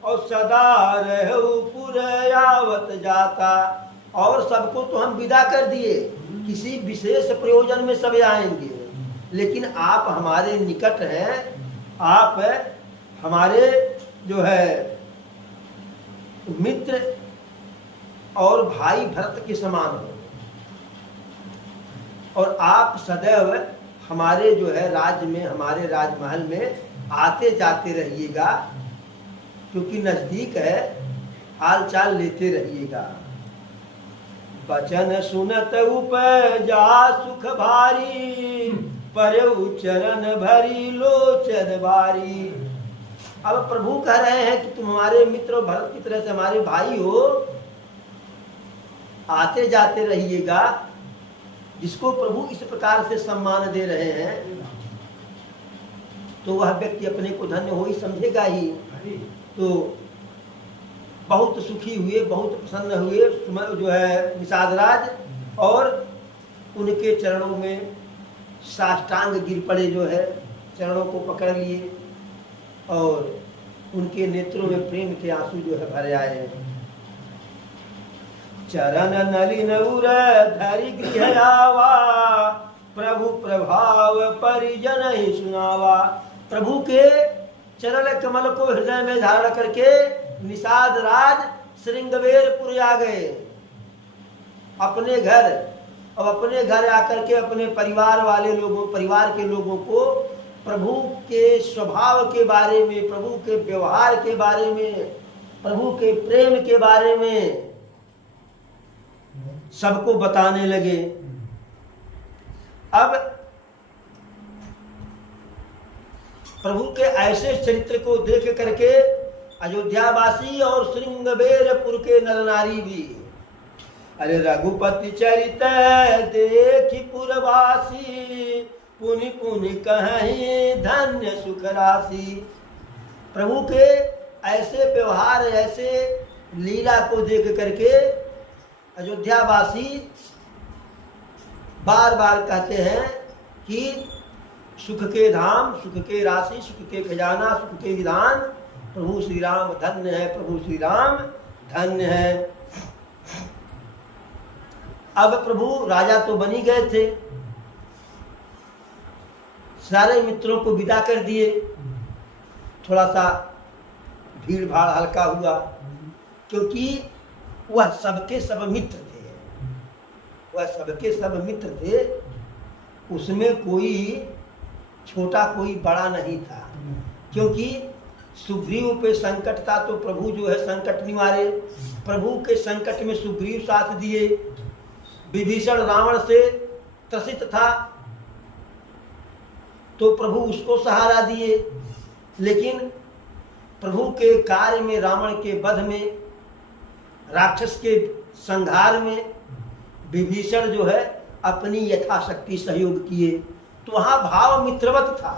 और सदा रहु पुर यावत जाता। और सबको तो हम विदा कर दिए, किसी विशेष प्रयोजन में सब आएंगे, लेकिन आप हमारे निकट हैं, आप हमारे जो है मित्र और भाई भरत के समान हो, और आप सदैव हमारे जो है राज्य में, हमारे राजमहल में आते जाते रहिएगा, क्योंकि नजदीक है, हाल चाल लेते रहिएगा। वचन सुनत उपजा सुख भारी, परउ चरण भरी लोचन बारी। अब प्रभु कह रहे हैं कि तुम हमारे मित्र और भरत की तरह से हमारे भाई हो, आते जाते रहिएगा। जिसको प्रभु इस प्रकार से सम्मान दे रहे हैं, तो वह व्यक्ति अपने को धन्य हो ही समझेगा ही। तो बहुत सुखी हुए, बहुत प्रसन्न हुए जो है निषाद राज, और उनके चरणों में साष्टांग गिर पड़े, जो है चरणों को पकड़ लिए, और उनके नेत्रों में प्रेम के आंसू जो है भर आए। चरण नलिन उर धरि गृह आवा, प्रभु प्रभाव परिजन ही सुनावा। प्रभु के चरण कमल को हृदय में धारण करके निषाद राज श्रृंगवेरपुर आ गए अपने घर। अब अपने घर आकर के अपने परिवार वाले लोगों, परिवार के लोगों को प्रभु के स्वभाव के बारे में, प्रभु के व्यवहार के बारे में, प्रभु के प्रेम के बारे में सबको बताने लगे। अब प्रभु के ऐसे चरित्र को देख करके अयोध्यावासी और श्रृंगवेरपुर के नर नारी भी, अरे रघुपति चरित देखी पुरवासी, पुनि पुनि कहीं धन्य सुख राशि। प्रभु के ऐसे व्यवहार, ऐसे लीला को देख करके अयोध्यावासी बार बार कहते हैं कि सुख के धाम, सुख के राशि, सुख के खजाना, सुख के विधान, प्रभु श्री राम धन्य है, प्रभु श्री राम धन्य है। अब प्रभु राजा तो बनी गए थे, सारे मित्रों को विदा कर दिए। थोड़ा सा भीड़ भाड़ हल्का हुआ, क्योंकि वह सबके सब मित्र थे, वह सबके सब मित्र थे, उसमें कोई छोटा कोई बड़ा नहीं था। क्योंकि सुग्रीव पे संकट था तो प्रभु जो है संकट निवारे, प्रभु के संकट में सुग्रीव साथ दिए। विभीषण रावण से त्रसित था तो प्रभु उसको सहारा दिए। लेकिन प्रभु के कार्य में, रावण के वध में, राक्षस के संहार में विभीषण जो है अपनी यथाशक्ति सहयोग किए। तो वहां भाव मित्रवत था।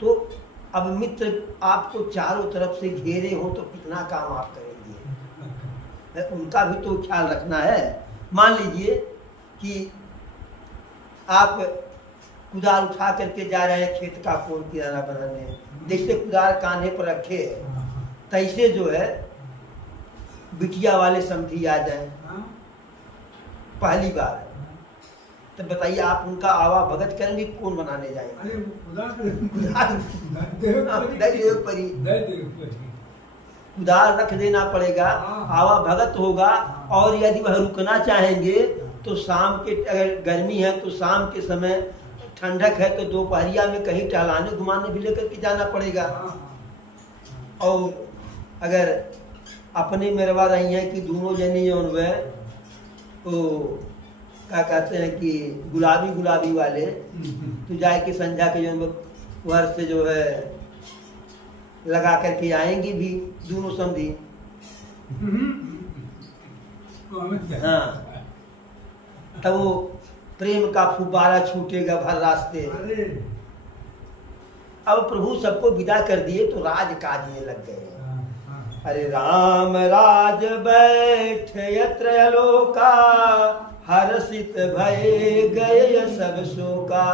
तो अब मित्र आपको चारों तरफ से घेरे हो तो कितना काम आप करेंगे, उनका भी तो ख्याल रखना है। मान लीजिए कि आप कुदाल उठा करके जा रहे हैं खेत का कोन किराना बनाने, जैसे कुदाल कान्हे पर रखे तैसे जो है बिटिया वाले समझी आ जाए पहली बार, तो बताइए आप उनका आवा भगत करेंगे, कौन बनाने जाएंगे? कुदाल रख देना पड़ेगा, आवा भगत होगा। और यदि वह रुकना चाहेंगे तो शाम के, अगर गर्मी है तो शाम के समय, ठंडक है तो दोपहरिया में कहीं टहलाने घुमाने भी लेकर के जाना पड़ेगा। और अगर अपने मेरवा रही हैं कि दोनों जनी जो वह तो क्या कहते हैं कि गुलाबी गुलाबी वाले, तो जाए कि संध्या के जो वर से जो है लगा करके आएंगी भी दोनों समझी। हाँ, तब वो प्रेम का फुब्बारा छूटेगा भर रास्ते। अब प्रभु सबको विदा कर दिए तो राजकाज में लग गए। अरे राम राज बैठ यत्र लोका, हर्षित भय गए सब शोका।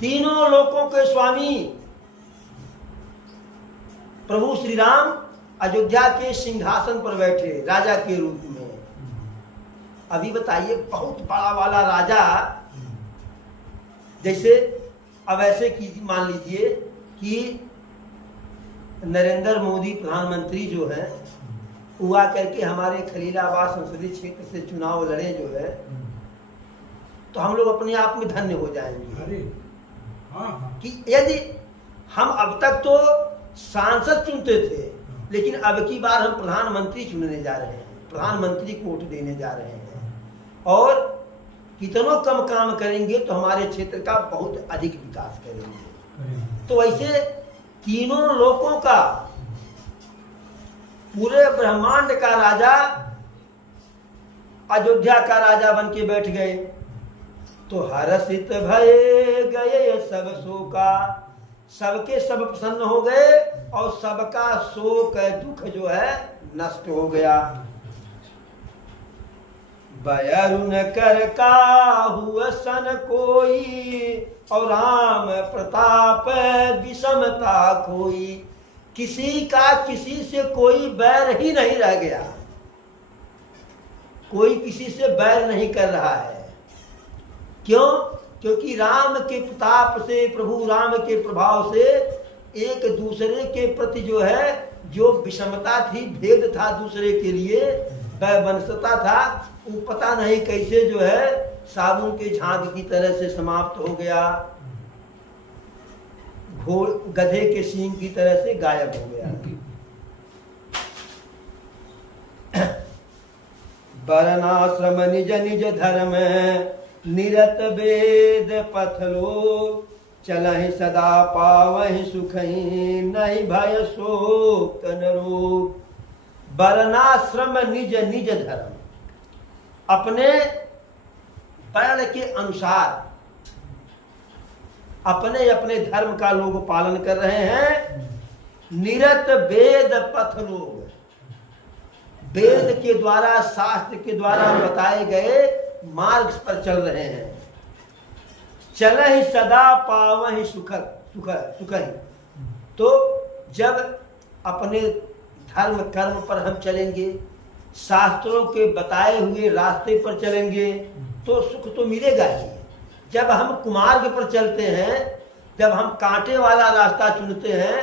तीनों लोकों के स्वामी प्रभु श्री राम अयोध्या के सिंहासन पर बैठे राजा के रूप में। अभी बताइए, बहुत बड़ा वाला राजा, जैसे अब ऐसे की मान लीजिए कि नरेंद्र मोदी प्रधानमंत्री जो है हुआ करके हमारे खलीलाबाद संसदीय क्षेत्र से चुनाव लड़े जो है, तो हम लोग अपने आप में धन्य हो जाएंगे। कि यदि हम अब तक तो सांसद चुनते थे, लेकिन अब की बार हम प्रधानमंत्री चुनने जा रहे हैं, प्रधानमंत्री को वोट देने जा रहे हैं। और कितनों कम काम करेंगे तो हमारे क्षेत्र का बहुत अधिक विकास करेंगे। तो वैसे तीनों लोकों का, पूरे ब्रह्मांड का राजा अयोध्या का राजा बन के बैठ गए। तो हर्षित भय गए सब शोका, सबके सब प्रसन्न हो गए और सबका शोक दुख जो है नष्ट हो गया। बयरुन कर काहू सन कोई, और राम प्रताप विषमता कोई। किसी का किसी से कोई बैर ही नहीं रह गया, कोई किसी से बैर नहीं कर रहा है। क्यों? क्योंकि राम के प्रताप से, प्रभु राम के प्रभाव से एक दूसरे के प्रति जो है, जो विषमता थी, भेद था दूसरे के लिए, वैवंशता था, वो पता नहीं कैसे जो है साबुन के झाग की तरह से समाप्त हो गया, घोड़ गधे के सींग की तरह से गायब हो गया। वर्णाश्रम निज निज धर्म, निरत वेद पथलो, चलहि सदा पावहि सुखहि, नहीं भय शोक नरो। वर्णाश्रम निज निज धर्म, अपने वर्ण के अनुसार अपने अपने धर्म का लोग पालन कर रहे हैं। निरत वेद पथ लोग, वेद के द्वारा, शास्त्र के द्वारा बताए गए मार्ग पर चल रहे हैं। चलहि सदा पावहि सुख सुख सुख ही। तो जब अपने धर्म कर्म पर हम चलेंगे, शास्त्रों के बताए हुए रास्ते पर चलेंगे, तो सुख तो मिलेगा ही। जब हम कुमार्ग पर चलते हैं, जब हम कांटे वाला रास्ता चुनते हैं,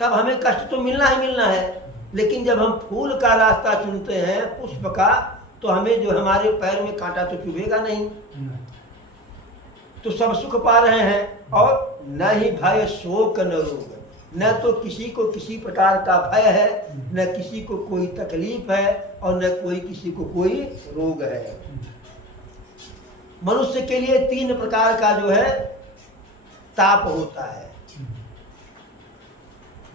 तब हमें कष्ट तो मिलना ही मिलना है। लेकिन जब हम फूल का रास्ता चुनते हैं, पुष्प का, तो हमें जो हमारे पैर में कांटा तो चुभेगा नहीं। तो सब सुख पा रहे हैं। और न ही भय शोक न रोग, न तो किसी को किसी प्रकार का भय है, न किसी को कोई तकलीफ है, और न कोई किसी को कोई रोग है। मनुष्य के लिए 3 प्रकार का जो है ताप होता है,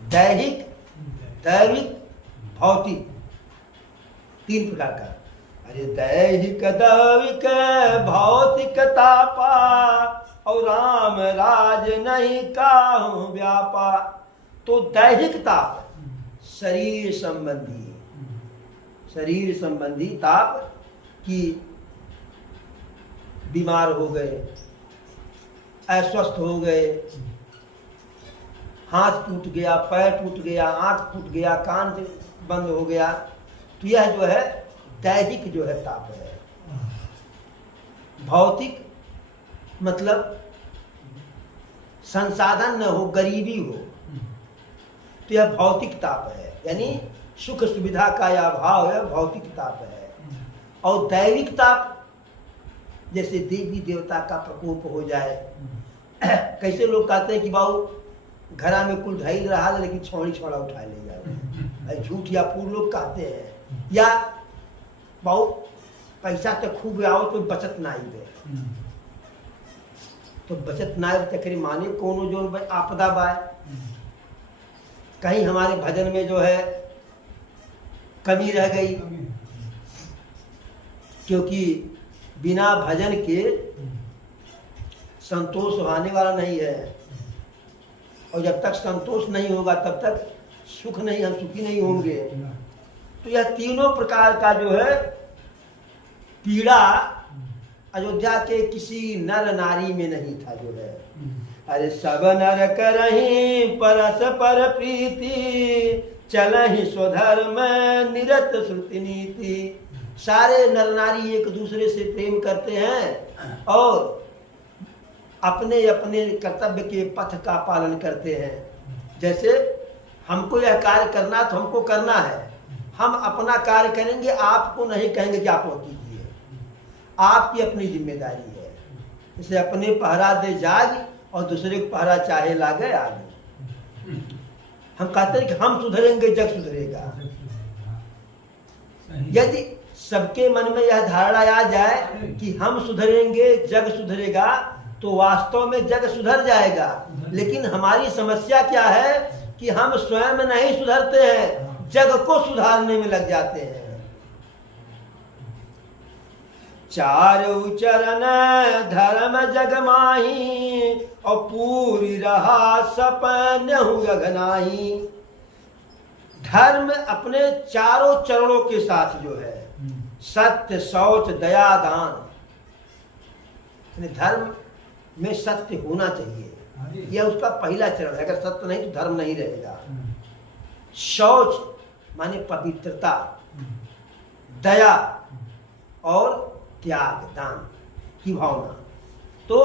दैहिक, दैविक, भौतिक, 3 प्रकार का। अरे दैहिक दैविक भौतिक तापा, और राम राज नहीं काहू व्यापा। तो दैहिक ताप शरीर संबंधी, शरीर संबंधी ताप कि बीमार हो गए, अस्वस्थ हो गए, हाथ टूट गया, पैर टूट गया, आंख टूट गया, कान बंद हो गया, तो यह जो है दैहिक जो है ताप है। भौतिक मतलब संसाधन न हो, गरीबी हो, तो यह भौतिक ताप है, यानी सुख सुविधा का यह अभाव है, भौतिक ताप है। और दैविक ताप जैसे देवी देवता का प्रकोप हो जाए। कैसे लोग कहते हैं कि बाबू घरा में कुल ढाई रहा लेकिन छौड़ी छौड़ा उठा ले जाए, झूठ या फूल लोग कहते हैं। या बाबू पैसा तो खूब आओ तो बचत ना ही दे, तो बचत ना तकरी माने कोनो जो आपदा बाय। कहीं हमारे भजन में जो है कमी रह गई, क्योंकि बिना भजन के संतोष होने वाला नहीं है। और जब तक संतोष नहीं होगा तब तक सुख नहीं, हम सुखी नहीं होंगे। तो यह 3 प्रकार का जो है पीड़ा अयोध्या के किसी नर नारी में नहीं था जो है। अरे सब नर करहीं परस्पर प्रीति, चलहि स्वधर्म निरत श्रुति नीति। सारे नर नारी एक दूसरे से प्रेम करते हैं और अपने अपने कर्तव्य के पथ का पालन करते हैं। जैसे हमको यह कार्य करना तो हमको करना है, हम अपना कार्य करेंगे, आपको नहीं कहेंगे कि आप वो कीजिए, आपकी अपनी जिम्मेदारी है। इसे अपने पहरा दे जाग और दूसरे को पहरा चाहे लागे आगे। हम कहते हैं कि हम सुधरेंगे जग सुधरेगा। यदि सबके मन में यह धारणा आ जाए कि हम सुधरेंगे जग सुधरेगा, तो वास्तव में जग सुधर जाएगा। लेकिन हमारी समस्या क्या है कि हम स्वयं नहीं सुधरते हैं, जग को सुधारने में लग जाते हैं। चारु चरण धर्म जग माही, और पूरी रहा सपन गगनाही। धर्म अपने चारों चरणों के साथ जो है सत्य, शौच, दया, दान, धर्म में सत्य होना चाहिए, यह उसका पहला चरण है। अगर सत्य नहीं तो धर्म नहीं रहेगा। शौच माने पवित्रता, दया और त्याग, दान की भावना। तो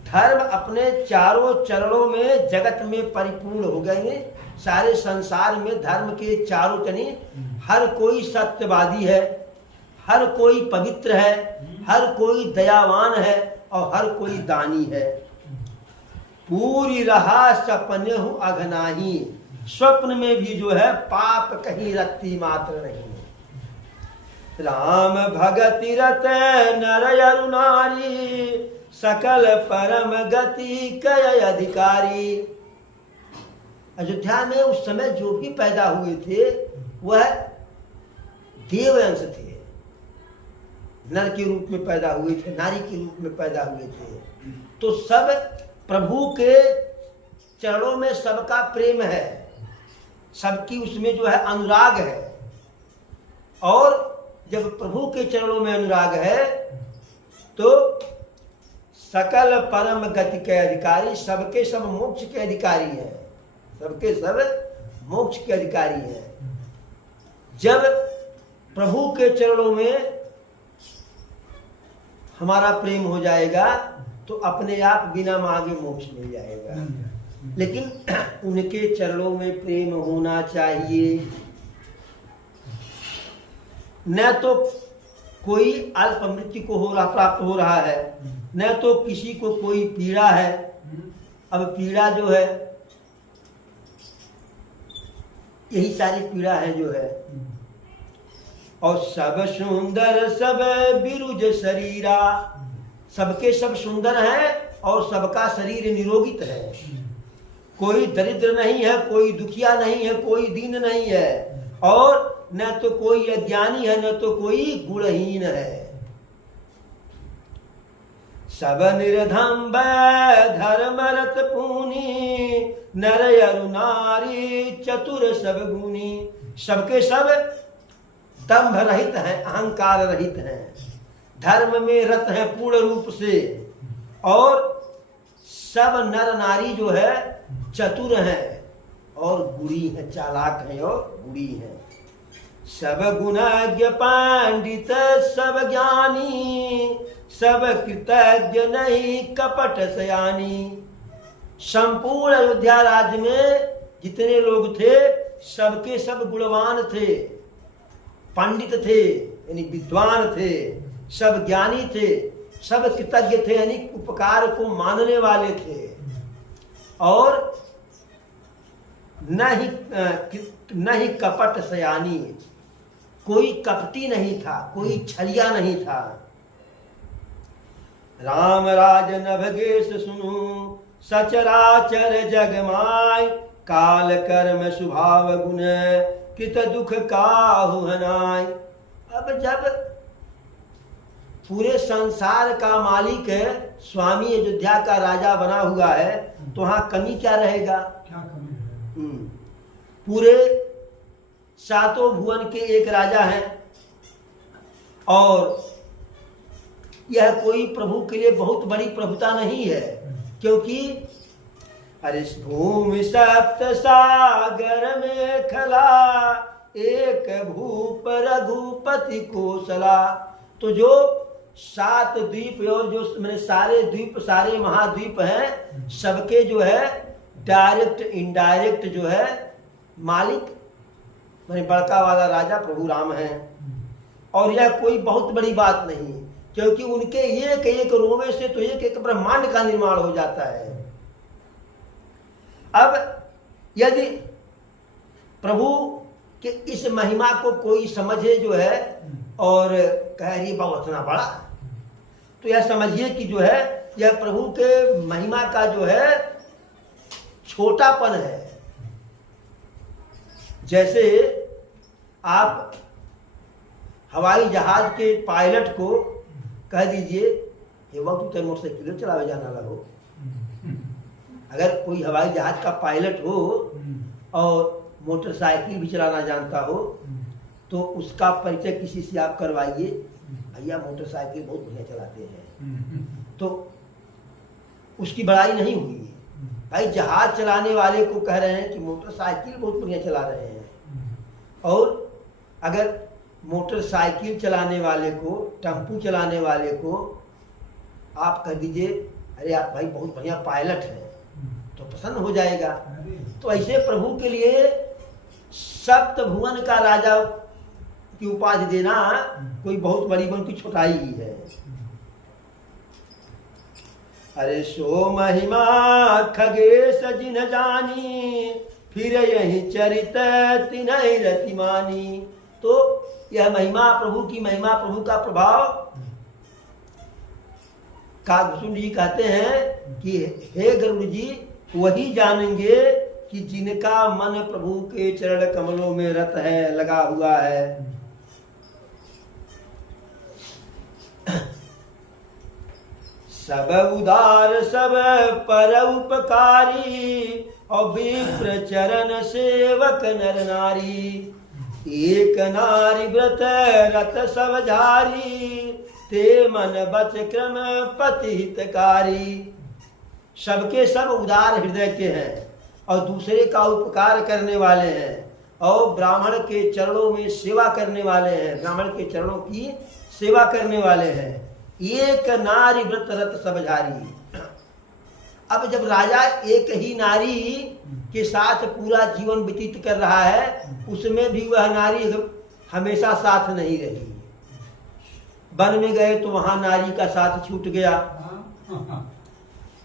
धर्म अपने चारों चरणों में जगत में परिपूर्ण हो गए। सारे संसार में धर्म के चारों चनी, हर कोई सत्यवादी है, हर कोई पवित्र है, हर कोई दयावान है और हर कोई दानी है। पूरी रहा सपने हूँ अघनाही, स्वप्न में भी जो है पाप कहीं रत्ती मात्र नहीं। राम भगति रत नर अरु नारी, सकल परम गति कय अधिकारी। अयोध्या में उस समय जो भी पैदा हुए थे वह देववंश थे, नर के रूप में पैदा हुए थे, नारी के रूप में पैदा हुए थे। तो सब प्रभु के चरणों में सबका प्रेम है, सबकी उसमें जो है अनुराग है। और जब प्रभु के चरणों में अनुराग है तो सकल परम गति के अधिकारी, सबके सब मोक्ष के अधिकारी हैं, सबके सब मोक्ष के अधिकारी हैं। जब प्रभु के चरणों में हमारा प्रेम हो जाएगा तो अपने आप बिना मांगे मोक्ष मिल जाएगा। लेकिन उनके चरणों में प्रेम होना चाहिए। न तो कोई अल्प मृत्यु को प्राप्त हो रहा है, न तो किसी को कोई पीड़ा है। अब पीड़ा जो है, यही सारी पीड़ा है जो है। और सब सुंदर सब बिरुज शरीरा, सबके सब सुंदर हैं और सबका शरीर निरोगित है। कोई दरिद्र नहीं है, कोई दुखिया नहीं है, कोई दीन नहीं है, और न तो कोई अज्ञानी है, न तो कोई गुणहीन है। सब निर्धम्ब धर्मरत पूनी, नर अरु नारी चतुर सब गुणी। सबके सब दंभ रहित हैं, अहंकार रहित हैं, धर्म में रत हैं पूर्ण रूप से, और सब नर नारी जो है चतुर हैं और गुणी है, चालाक हैं और गुणी हैं। सब गुणज्ञ पंडित सब ज्ञानी, सब कृतज्ञ नहीं कपट सयानी। संपूर्ण अयोध्या राज्य में जितने लोग थे सबके सब गुणवान थे, पंडित थे यानी विद्वान थे, सब ज्ञानी थे, सब कृतज्ञ थे यानी उपकार को मानने वाले थे, और न ही कपट सयानी, कोई कपटी नहीं था, कोई छलिया नहीं था। राम राज नभगेश सुनु, सचराचर जग माय, काल कर्म स्वभाव गुण, कृत दुख काहु हनाय। अब जब पूरे संसार का मालिक है, स्वामी अयोध्या का राजा बना हुआ है, तो वहाँ कमी क्या रहेगा? क्या कमी है? पूरे सातों भुवन के एक राजा हैं, और यह कोई प्रभु के लिए बहुत बड़ी प्रभुता नहीं है, क्योंकि अरे भूमि सप्त सागर में खला, एक भूप रघुपति कोसला। तो जो 7 द्वीप और जो मैंने सारे द्वीप, सारे महाद्वीप हैं, सबके जो है डायरेक्ट इनडायरेक्ट जो है मालिक मैंने बड़का वाला राजा प्रभु राम है। और यह कोई बहुत बड़ी बात नहीं, क्योंकि उनके एक एक रोवे से तो एक एक ब्रह्मांड का निर्माण हो जाता है। अब यदि प्रभु के इस महिमा को कोई समझे जो है और कह रही बहुत इतना बड़ा, तो यह समझिए कि जो है यह प्रभु के महिमा का जो है छोटापन है। जैसे आप हवाई जहाज के पायलट को कह दीजिए हे वह तू मोटरसाइकिल चलावे जाना लगो। अगर कोई हवाई जहाज का पायलट हो और मोटरसाइकिल भी चलाना जानता हो, तो उसका परिचय किसी से आप करवाइए, भैया मोटरसाइकिल बहुत बढ़िया चलाते हैं, तो उसकी बड़ाई नहीं हुई। भाई जहाज चलाने वाले को कह रहे हैं कि मोटरसाइकिल बहुत बढ़िया चला रहे हैं, और अगर मोटरसाइकिल चलाने वाले को, टेम्पू चलाने वाले को आप कह दीजिए अरे आप भाई बहुत बढ़िया पायलट हैं, तो प्रसन्न हो जाएगा। तो ऐसे प्रभु के लिए सप्त भुवन का राजा की उपाधि देना कोई बहुत बड़ी उनकी छोटाई ही है। अरे सो महिमा खगेश जिन जानी, फिर यही चरित तिनहि रति मानी। तो यह महिमा प्रभु की महिमा, प्रभु का प्रभाव कागभूषण जी कहते हैं कि हे गरुड़ जी, वही जानेंगे कि जिनका मन प्रभु के चरण कमलों में रत है, लगा हुआ है। सब उदार सब पर उपकारी, और विप्र चरण सेवक नर नारी। एक नारी व्रत रत सब झारी, ते मन बच क्रम पति हितकारी। सबके सब उदार हृदय के हैं और दूसरे का उपकार करने वाले हैं और ब्राह्मण के चरणों में सेवा करने वाले हैं, ब्राह्मण के चरणों की सेवा करने वाले हैं। एक नारी व्रत रत सब झारी। अब जब राजा एक ही नारी के साथ पूरा जीवन व्यतीत कर रहा है, उसमें भी वह नारी हमेशा साथ नहीं रही। वन में गए तो वहां नारी का साथ छूट गया,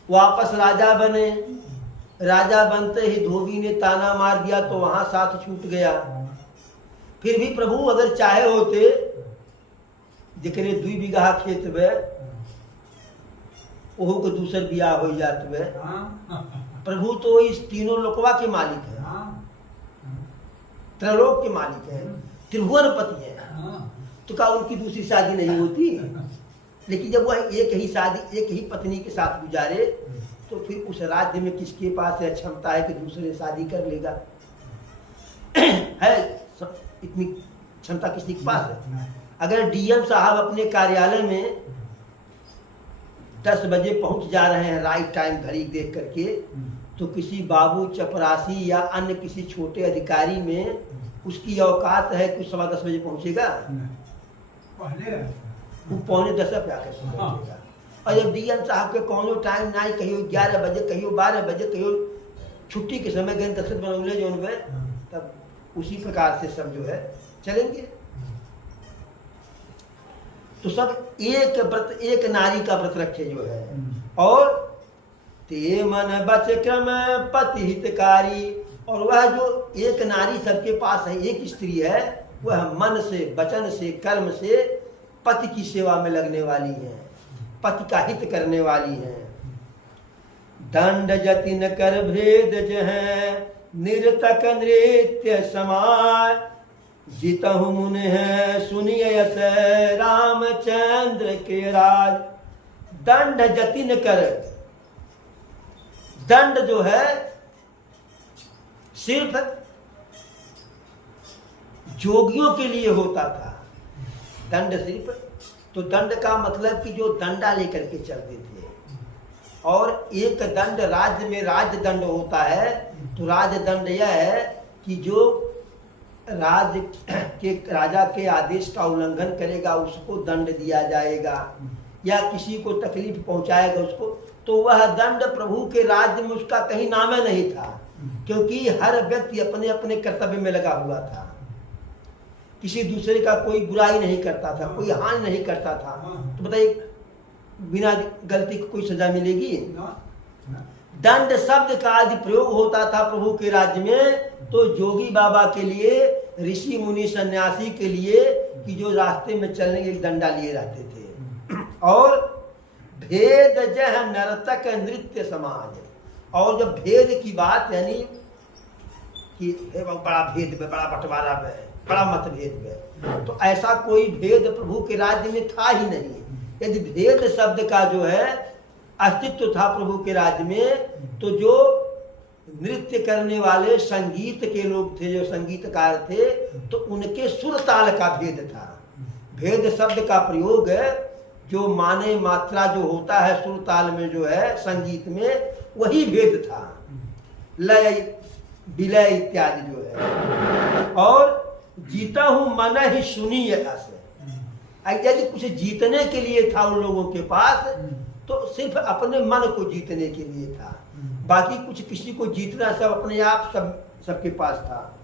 वापस राजा बने, राजा बनते ही धोबी ने ताना मार दिया तो वहां साथ छूट गया। फिर भी प्रभु अगर चाहे होते, जकरे 2 बीघा खेत में ओहो को दूसर बियाह हो जात में। प्रभु तो इस तीनों लोकवा के मालिक है, त्रैलोक के मालिक है, त्रिभुवनपति है। तो क्या उनकी दूसरी शादी नहीं होती? लेकिन जब वह एक ही शादी एक ही पत्नी के साथ गुजारे तो फिर उस राज्य में किसके पास है क्षमता है कि दूसरे शादी कर लेगा? है इतनी क्षमता किसी के पास है? अगर डीएम साहब अपने कार्यालय में 10 बजे पहुंच जा रहे हैं राइट टाइम घड़ी देख करके, तो किसी बाबू चपरासी या अन्य किसी छोटे अधिकारी में उसकी औकात है कि 10:15 बजे पहुंचेगा? वो 9:45 पे आकर पहुंचेगा। और जब डीएम साहब के कोनो टाइम ना, कहियो 11 बजे, कहियो 12 बजे, कहियो छुट्टी के समय गए दक्षिण बनौले जो उनमें, तब उसी प्रकार से सब जो है चलेंगे। तो सब एक व्रत, एक नारी का व्रत रखे जो है। और ते मन बच क्रम पति हितकारी। और वह जो एक नारी सबके पास है, एक स्त्री है, वह मन से, वचन से, कर्म से पति की सेवा में लगने वाली है, पति का हित करने वाली है। दंड जतिन कर भेद जह निरतक नृत्य समाय, जितहु मुन है सुनिय यस रामचंद्र के राज। दंड जतिन कर, दंड जो है सिर्फ जोगियों के लिए होता था। दंड सिर्फ, तो दंड का मतलब कि जो दंडा लेकर के चलते थे। और एक दंड राज्य में राज्य दंड होता है, तो राज्य दंड यह है कि जो राज्य के राजा के आदेश का उल्लंघन करेगा उसको दंड दिया जाएगा, या किसी को तकलीफ पहुंचाएगा उसको, तो वह दंड प्रभु के राज्य में उसका कहीं नाम नहीं था, क्योंकि हर व्यक्ति अपने अपने कर्तव्य में लगा हुआ था। किसी दूसरे का कोई बुराई नहीं करता था, कोई हानि नहीं करता था। तो बताइए बिना गलती को कोई सजा मिलेगी? दंड शब्द का आदि प्रयोग होता था प्रभु के राज्य में, तो जोगी बाबा के लिए, ऋषि मुनि सन्यासी के लिए, कि जो रास्ते में चलने के डंडा लिए रहते थे। और भेद जह नर्तक नृत्य समाज। और जब भेद की बात, यानी कि बड़ा भेद में, बड़ा बंटवारा में, बड़ा मतभेद में, तो ऐसा कोई भेद प्रभु के राज्य में था ही नहीं। यदि भेद शब्द का जो है अस्तित्व था प्रभु के राज्य में, तो जो नृत्य करने वाले संगीत के लोग थे, जो संगीतकार थे, तो उनके सुर ताल का भेद था। भेद शब्द का प्रयोग जो माने मात्रा जो होता है सुर ताल में जो है संगीत में, वही भेद था। लय विलय इत्यादि जो है। और जीता हूं मन ही सुनिए अस। यदि कुछ जीतने के लिए था उन लोगों के पास, तो सिर्फ अपने मन को जीतने के लिए था, बाकी कुछ किसी को जीतना सब अपने आप सबके पास था।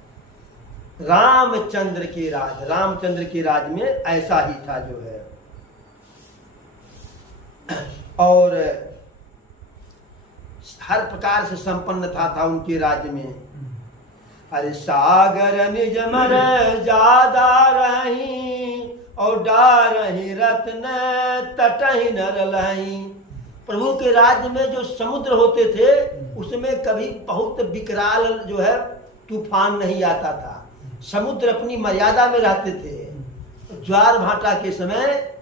रामचंद्र के राज, रामचंद्र के राज में ऐसा ही था जो है। और हर प्रकार से संपन्न था उनके राज्य में। अरे सागर निज मर ज्यादा रही, और डारही रत्न तटही नर लही। प्रभु के राज्य में जो समुद्र होते थे उसमें कभी बहुत विकराल जो है तूफान नहीं आता था। समुद्र अपनी मर्यादा में रहते थे। ज्वार भाटा के समय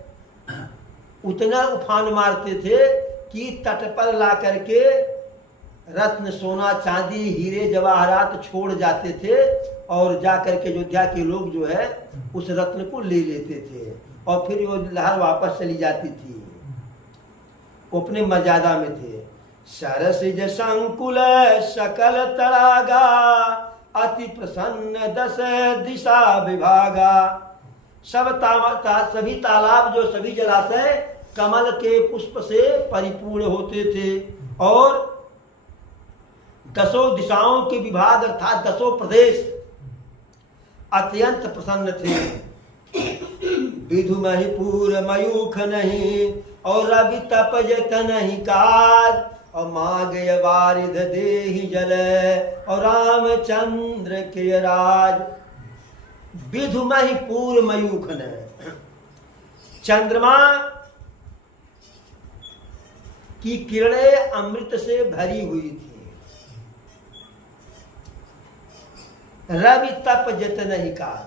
उतना उफान मारते थे कि तट पर ला करके रत्न सोना चांदी हीरे जवाहरात छोड़ जाते थे और जा करके अयोध्या के लोग जो है उस रत्न को ले लेते थे और फिर वो लहर वापस चली जाती थी। वो अपने मर्यादा में थे। सरसिज संकुल सकल तड़ागा अति प्रसन्न दस दिशा विभागा। सभी तालाब जो सभी जलाशय कमल के पुष्प से परिपूर्ण होते थे और दसों दिशाओं के विभाग अर्थात दसों प्रदेश अत्यंत प्रसन्न थे। विधु महिपुर मयूख नहीं और रवि तपजत नहीं काज और मांगय वारिध देहि जल और रामचंद्र के राज। विधु महिपुर मयूख न, चंद्रमा की किरणें अमृत से भरी हुई थी। रवि तप जत नहीं काज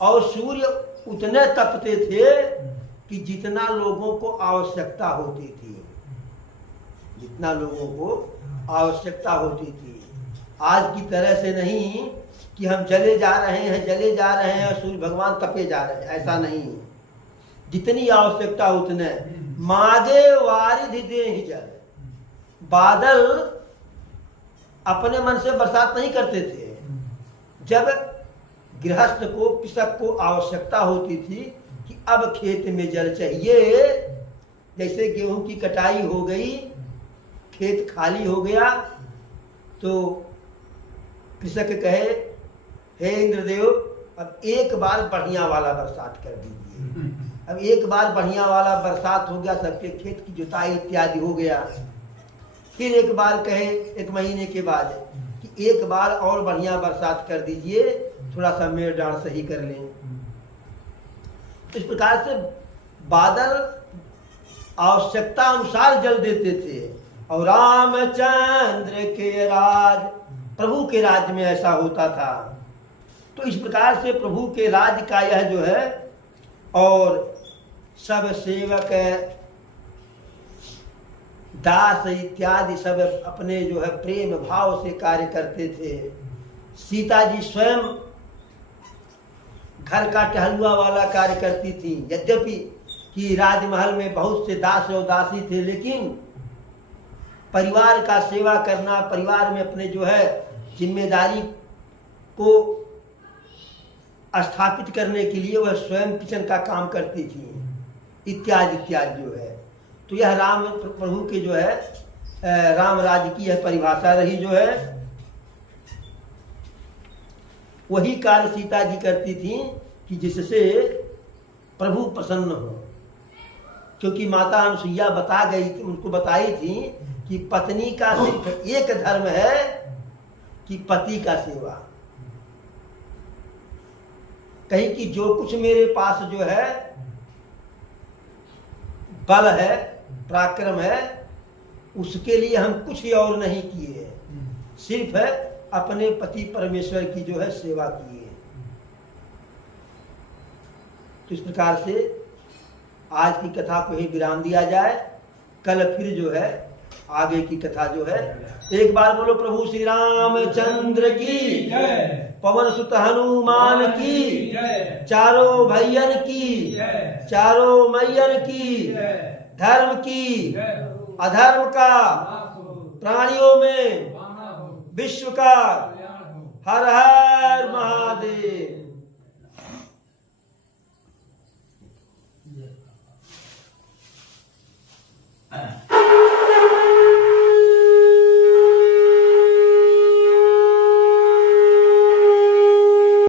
और सूर्य उतने तपते थे कि जितना लोगों को आवश्यकता होती थी, जितना लोगों को आवश्यकता होती थी। आज की तरह से नहीं कि हम जले जा रहे हैं सूर्य भगवान तपे जा रहे हैं, ऐसा नहीं। जितनी आवश्यकता उतने। मागे वारिधि देहि जल, बादल अपने मन से बरसात नहीं करते थे। जब गृहस्थ को कृषक को आवश्यकता होती थी कि अब खेत में जल चाहिए, जैसे गेहूं की कटाई हो गई, खेत खाली हो गया, तो कृषक कहे हे इंद्रदेव अब एक बार बढ़िया वाला बरसात कर दीजिए। अब एक बार बढ़िया वाला बरसात हो गया, सबके खेत की जुताई इत्यादि हो गया। फिर एक बार कहे एक महीने के बाद कि एक बार और बढ़िया बरसात कर दीजिए, थोड़ा सा मेड़ डांड सही कर लें। इस प्रकार से बादल आवश्यकता अनुसार जल देते थे। और रामचंद्र के राज, प्रभु के राज्य में ऐसा होता था। तो इस प्रकार से प्रभु के राज्य का यह जो है, और सब सेवक दास इत्यादि सब अपने जो है प्रेम भाव से कार्य करते थे। सीता जी स्वयं घर का टहलुआ वाला कार्य करती थी। यद्यपि कि राजमहल में बहुत से दास और दासी थे, लेकिन परिवार का सेवा करना, परिवार में अपने जो है जिम्मेदारी को स्थापित करने के लिए वह स्वयं किचन का काम करती थी, इत्यादि इत्यादि जो है। तो यह राम प्रभु के जो है राम राज्य की यह परिभाषा रही जो है। वही कार्य सीता जी करती थी कि जिससे प्रभु प्रसन्न हो। क्योंकि माता अनुसुईया बता गई थी, उनको बताई थी कि पत्नी का सिर्फ एक धर्म है कि पति का सेवा। कहीं कि जो कुछ मेरे पास जो है बल है, पराक्रम है, उसके लिए हम कुछ और नहीं किए, सिर्फ है अपने पति परमेश्वर की जो है सेवा किए। तो इस प्रकार से आज की कथा को ही विराम दिया जाए। कल फिर जो है आगे की कथा जो है, एक बार बोलो प्रभु श्री रामचंद्र की जय, पवन सुत हनुमान की जय, चारों भैयन की, चारों मैयन की, धर्म की, अधर्म का, प्राणियों में, विश्व का, हर हर महादेव।